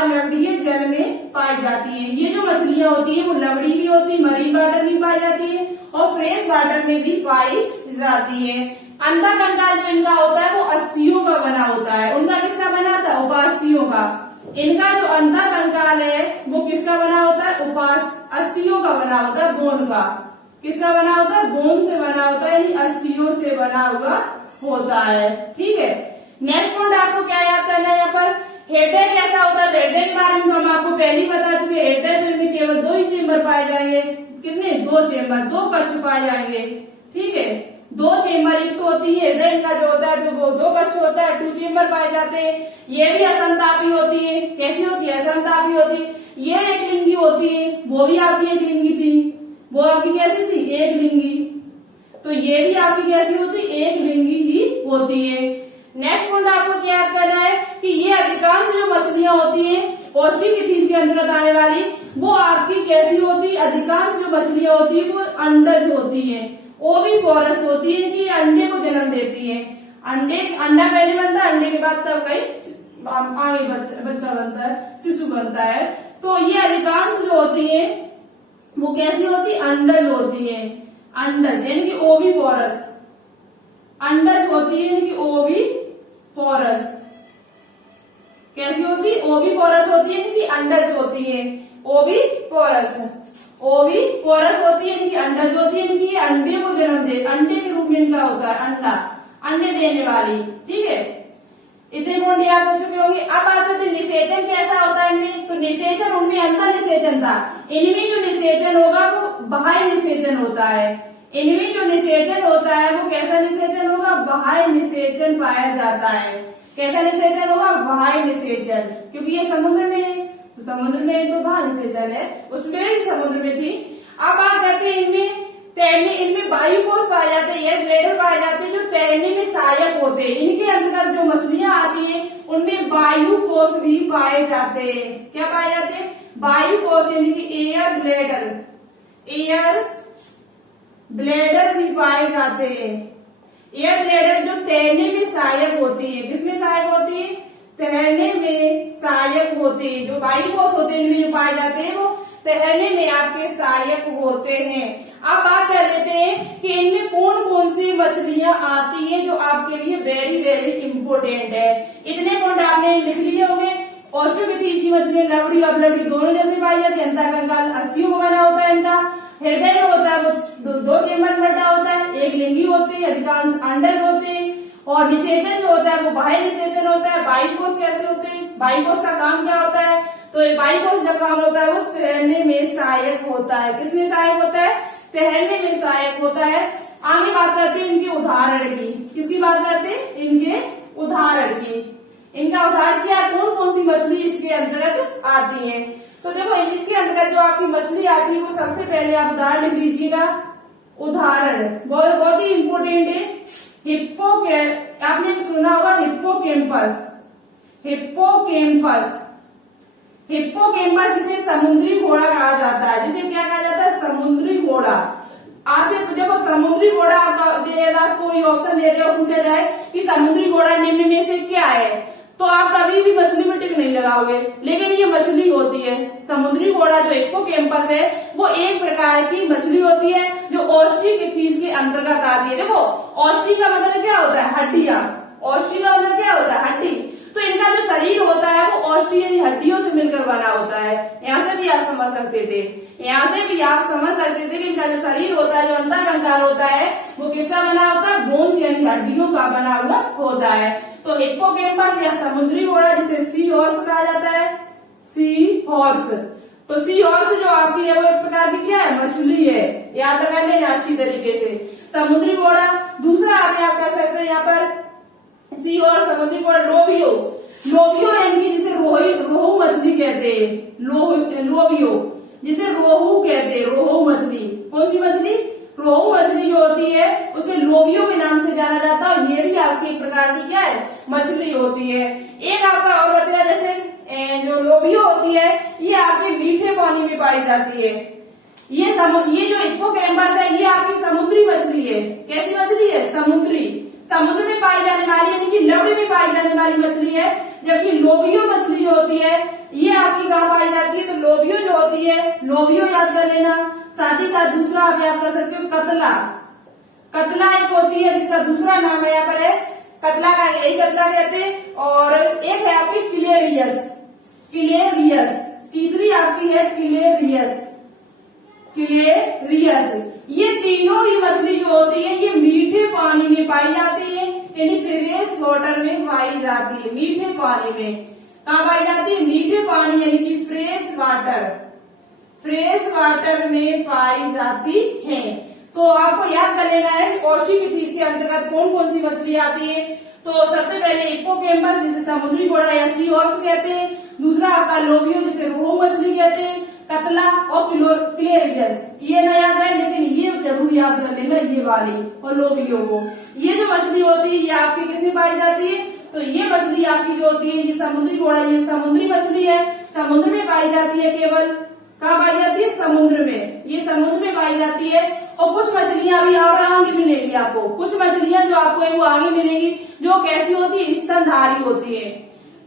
लवणीय जल में पाई जाती है। ये जो मछलियां होती है वो लवणीय भी होती है, मरीन वाटर में पाई जाती है और फ्रेश वाटर में भी पाई जाती है। अंधा कंकाल जो इनका होता है वो अस्थियों का बना होता है। उनका किसका बना होता है? उपास्थियों का। इनका जो अंधा कंकाल है वो किसका बना होता है? अस्थियों का बना होता है, बोन का। किसका बना होता है? बोन से बना होता है, यानी अस्थियों से बना हुआ होता है। ठीक है, नेक्स्ट पॉइंट आपको क्या याद करना है यहाँ पर? हृदय कैसा होता है? हृदय के बारे में हम आपको पहले ही बता चुके। हृदय में केवल 2 ही चेम्बर पाए जाएंगे। कितने? 2 चेम्बर, 2 कक्ष पाए जाएंगे। ठीक है, 2 चेम्बर युक्त होती है। हृदय का जो होता है वो 2 कक्ष होता है, 2 चेम्बर पाए जाते हैं। ये भी असंतापी होती है। कैसी होती है? असंतापी होती है। ये एक लिंगी होती है, वो भी आपकी एक लिंगी थी। वो आपकी कैसी थी? एक लिंगी। तो ये भी आपकी कैसी होती? एक लिंगी ही होती है। नेक्स्ट पॉइंट आपको क्या याद करना है कि ये अधिकांश जो मछलियां होती हैं ओस्ट्रिकथिस के अंतर्गत आने वाली, वो आपकी कैसी होती? अधिकांश जो मछलियां होती है वो अंडज होती है, ओविपोरस होती है कि अंडे को जन्म देती है। अंडा पहले बनता है, अंडे के बाद तब कहीं आगे बच्चा बनता है, शिशु बनता है। तो ये अधिकांश जो होती है वो कैसी होती? अंडज होती है। अंडज यानी कि ओविपोरस। अंडज होती है यानी कि ओविपोरस। कैसी होती? ओविपोरस होती है कि अंडज होती है। ओविपोरस होती है कि अंडज होती है कि अंडे को जन्म दे, अंडे के रूप में इनका होता है अंडा, अंडे देने वाली। ठीक है, इतने पॉइंट याद हो चुके होंगे। अब बात करते हैं निषेचन कैसा होता है इनमें। तो निषेचन, उनमें अंतर निषेचन था। इनमें जो निषेचन होगा वो बाह्य निषेचन होता है। इनमें जो निषेचन होता है वो कैसा निषेचन होगा? बाह्य निषेचन पाया जाता है। कैसा निषेचन होगा? बाह्य निषेचन, क्योंकि ये समुद्र में है, तो समुद्र में तो बाह्य निषेचन है, उसमें भी समुद्र में थी। अब बात करते हैं इनमें तैरने, इनमें वायु कोष पाए जाते हैं, एयर ब्लैडर पाए जाते हैं जो तैरने में सहायक होते हैं। इनके अंतर्गत जो मछलियां आती हैं उनमें वायु कोष भी पाए जाते हैं। क्या पाए जाते हैं? वायु कोष यानी कि एयर ब्लैडर भी पाए जाते हैं। एयर ब्लैडर जो तैरने में सहायक होती है। किसमें सहायक होती है? तैरने में सहायक होते हैं। जो वायु कोष होते हैं इनमें जो पाए जाते हैं वो तैरने में आपके सहायक होते हैं। अब बात कर लेते हैं कि इनमें कौन कौन सी मछलियां आती है जो आपके लिए वेरी वेरी इंपोर्टेंट है। इतने पॉइंट आपने लिख लिए होंगे। ओस्ट्रिकथिस की मछलियां लवड़ी और अपलवड़ी दोनों जल में पाई जाती है। अंधा कंकाल अस्थियों को बना होता है इनका। हृदय जो होता है वो 2 चेम्बर में बटा होता है, एक लिंगी होती है, अधिकांश अंडज होते हैं। और निषेचन जो होता है वो बाह्य निषेचन होता है। वायु कोष कैसे होते हैं? वायु कोष का काम क्या होता है? तो वायु कोष जब काम होता है वो तैरने में सहायक होता है। किसमें सहायक होता है? तैरने में सहायक होता है। आगे बात करते हैं इनके उदाहरण की। किसकी बात करते हैं? इनके उदाहरण की। इनका उदाहरण क्या है? कौन कौन सी मछली इसके अंतर्गत आती है? तो देखो इसके अंतर्गत जो आपकी मछली आती है वो सबसे पहले आप उदाहरण लिख लीजिएगा। उदाहरण बहुत बहुत ही इंपोर्टेंट है। आपने सुना होगा हिप्पोकैम्पस जिसे समुद्री घोड़ा कहा जाता है। जिसे क्या कहा जाता है? समुद्री घोड़ा। आपसे देखो समुद्री घोड़ा कोई ऑप्शन दे रहे हो, पूछा जाए कि समुद्री घोड़ा निम्न में से क्या है, तो आप कभी भी मछली में टिक नहीं लगाओगे, लेकिन ये मछली होती है। समुद्री घोड़ा जो हिप्पोकैम्पस है वो एक प्रकार की मछली होती है जो ओस्ट्रिकथिस के अंतर्गत आती है। देखो ओस्ट्री का मतलब क्या होता है? हड्डियां। ओस्ट्री का मतलब क्या होता है? हड्डी। तो इनका जो शरीर होता है वो ऑस्ट्रियन हड्डियों से मिलकर बना होता है। यहाँ से भी आप समझ सकते थे कि इनका जो शरीर होता है, जो अंदर कंकाल होता है वो किसका बना होता है? बोन्स यानी हड्डियों का बना हुआ होता है। तो हिप्पोकैम्पस या समुद्री घोड़ा जिसे सी हॉर्स कहा जाता है। Sea horse. तो सी हॉर्स जो आपकी है वो एक प्रकार की क्या है? मछली है। याद रखा लेना अच्छी तरीके से। समुद्री घोड़ा। दूसरा आगे आप कह सकते हैं यहाँ पर सी और समुद्री घोड़ा लोबियो यानी कि जिसे रोहू मछली कहते हैं। लोबियो जिसे रोहू कहते हैं। रोहू मछली। कौन सी मछली? रोहू मछली जो होती है उसे लोबियो के नाम से जाना जाता है। और ये भी आपकी एक प्रकार की क्या है? मछली होती है। एक आपका और बचला जैसे जो लोबियो होती है ये आपके मीठे पानी में पाई जाती है। ये जो हिप्पोकैम्पस है ये आपकी समुद्री मछली है। कैसी मछली है? समुद्र में पाई जाने वाली यानी कि लवण में पाई जाने वाली मछली है। जबकि लोबियो मछली जो होती है ये आपकी कहाँ पाई जाती है, तो लोबियो जो होती है, लोबियो याद कर लेना। साथ ही साथ दूसरा आप याद कर सकते हो कतला। कतला एक होती है जिसका दूसरा नाम है यहाँ पर है कतला का, यही कतला कहते हैं। और एक है आपकी क्लेरियस, क्लेरियस। तीसरी आपकी है क्लेरियस, क्लेरियस। ये तीनों ही मछली जो होती है ये मीठे पानी में पाई जाती है, यानी फ्रेश वाटर में पाई जाती है। मीठे पानी में कहाँ पाई जाती है, मीठे पानी यानी कि फ्रेश वाटर, फ्रेश वाटर में पाई जाती है। तो आपको याद कर लेना है कि ऑस्ट्रिकफिश के अंतर्गत कौन कौन सी मछली आती है। तो सबसे पहले हिप्पोकैम्पस जिसे समुद्री घोड़ा या सी हॉर्स कहते हैं। दूसरा आपका लोबियो जिसे रोहू मछली कहते हैं। कतला और क्लेरियस ये ना याद रहे, लेकिन ये जरूर याद कर लेना ये वाली और लोबियो को। ये जो मछली होती है ये आपकी किसमें पाई जाती है, तो ये मछली आपकी जो होती है ये समुद्री घोड़ा, ये समुद्री मछली है, समुद्र में पाई जाती है। केवल कहाँ पाई जाती है, समुद्र में। ये समुद्र में पाई जाती है। और कुछ मछलियां अभी और आगे मिलेंगी आपको, कुछ मछलियां जो आपको है वो आगे मिलेंगी जो कैसी होती है, स्तनधारी होती है,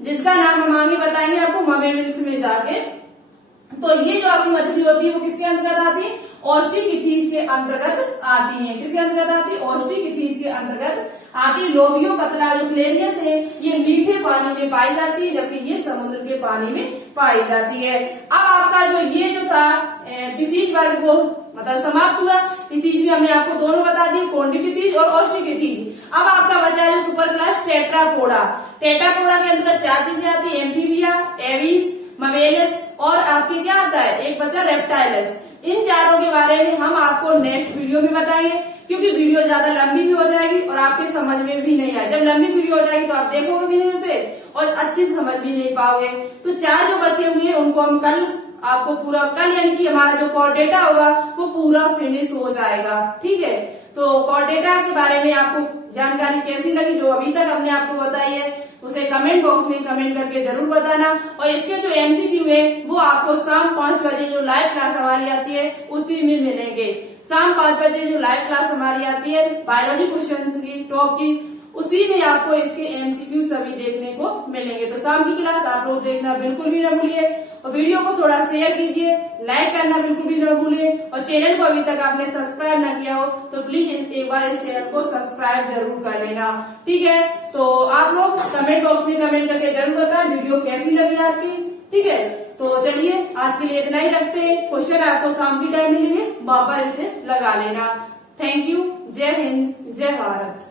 जिसका नाम हम आगे बताएंगे आपको ममेलिस में जाके। तो ये जो आपकी मछली होती है वो किसके अंतर्गत आती है, ऑस्ट्रिकफिश के अंतर्गत आती है। किसके अंतर्गत आती है, ऑस्ट्रिकफिश के अंतर्गत आती है। लोबियो कतला जो क्लेरियस है ये मीठे पानी में पाई जाती है, जबकि ये समुद्र के पानी में पाई जाती है। अब आपका जो ये जो था फिशीज वर्ग वो मतलब समाप्त हुआ। फिशीज में हमने आपको दोनों बता दिए, कॉन्ड्रिकफिश और ऑस्ट्रिकफिश। अब आपका बचा है सुपर क्लास टेट्रापोडा। टेट्रापोडा के अंतर्गत चार चीजें आती है, एम्फीबिया, एविस, ममेलिस और आपके क्या आता है एक बचा रेप्टाइलस। इन चारों के बारे में हम आपको नेक्स्ट वीडियो में बताएंगे, क्योंकि वीडियो ज्यादा लंबी भी हो जाएगी और आपके समझ में भी नहीं आए। जब लंबी वीडियो हो जाएगी तो आप देखोगे भी नहीं उसे और अच्छी से समझ भी नहीं पाओगे। तो चार जो बचे हुए हैं उनको हम कल आपको पूरा, कल यानी कि हमारा जो कोर डेटा होगा वो पूरा फिनिश हो जाएगा। ठीक है, तो कोर डेटा के बारे में आपको जानकारी कैसी लगी जो अभी तक हमने आपको बताई है उसे कमेंट बॉक्स में कमेंट करके जरूर बताना। और इसके जो एमसीक्यू है वो आपको शाम 5 बजे जो लाइव क्लास हमारी आती है उसी में मिलेंगे। शाम 5 बजे जो लाइव क्लास हमारी आती है बायोलॉजी क्वेश्चंस की टॉप की, उसी में आपको इसके एमसीक्यू सभी देखने को मिलेंगे। तो शाम की क्लास आप लोग देखना बिल्कुल भी न भूलिए और वीडियो को थोड़ा शेयर कीजिए, लाइक करना बिल्कुल भी न भूलिए। और चैनल को अभी तक आपने सब्सक्राइब न किया हो तो प्लीज एक बार इस चैनल को सब्सक्राइब जरूर कर लेना। ठीक है, तो आप लोग कमेंट बॉक्स में कमेंट करके जरूर बताएं वीडियो कैसी लगी आज की। ठीक है, तो चलिए आज के लिए इतना ही रखते हैं। क्वेश्चन आपको शाम की टाइम मिलेंगे, वहां पर इसे लगा लेना। थैंक यू, जय हिंद, जय भारत।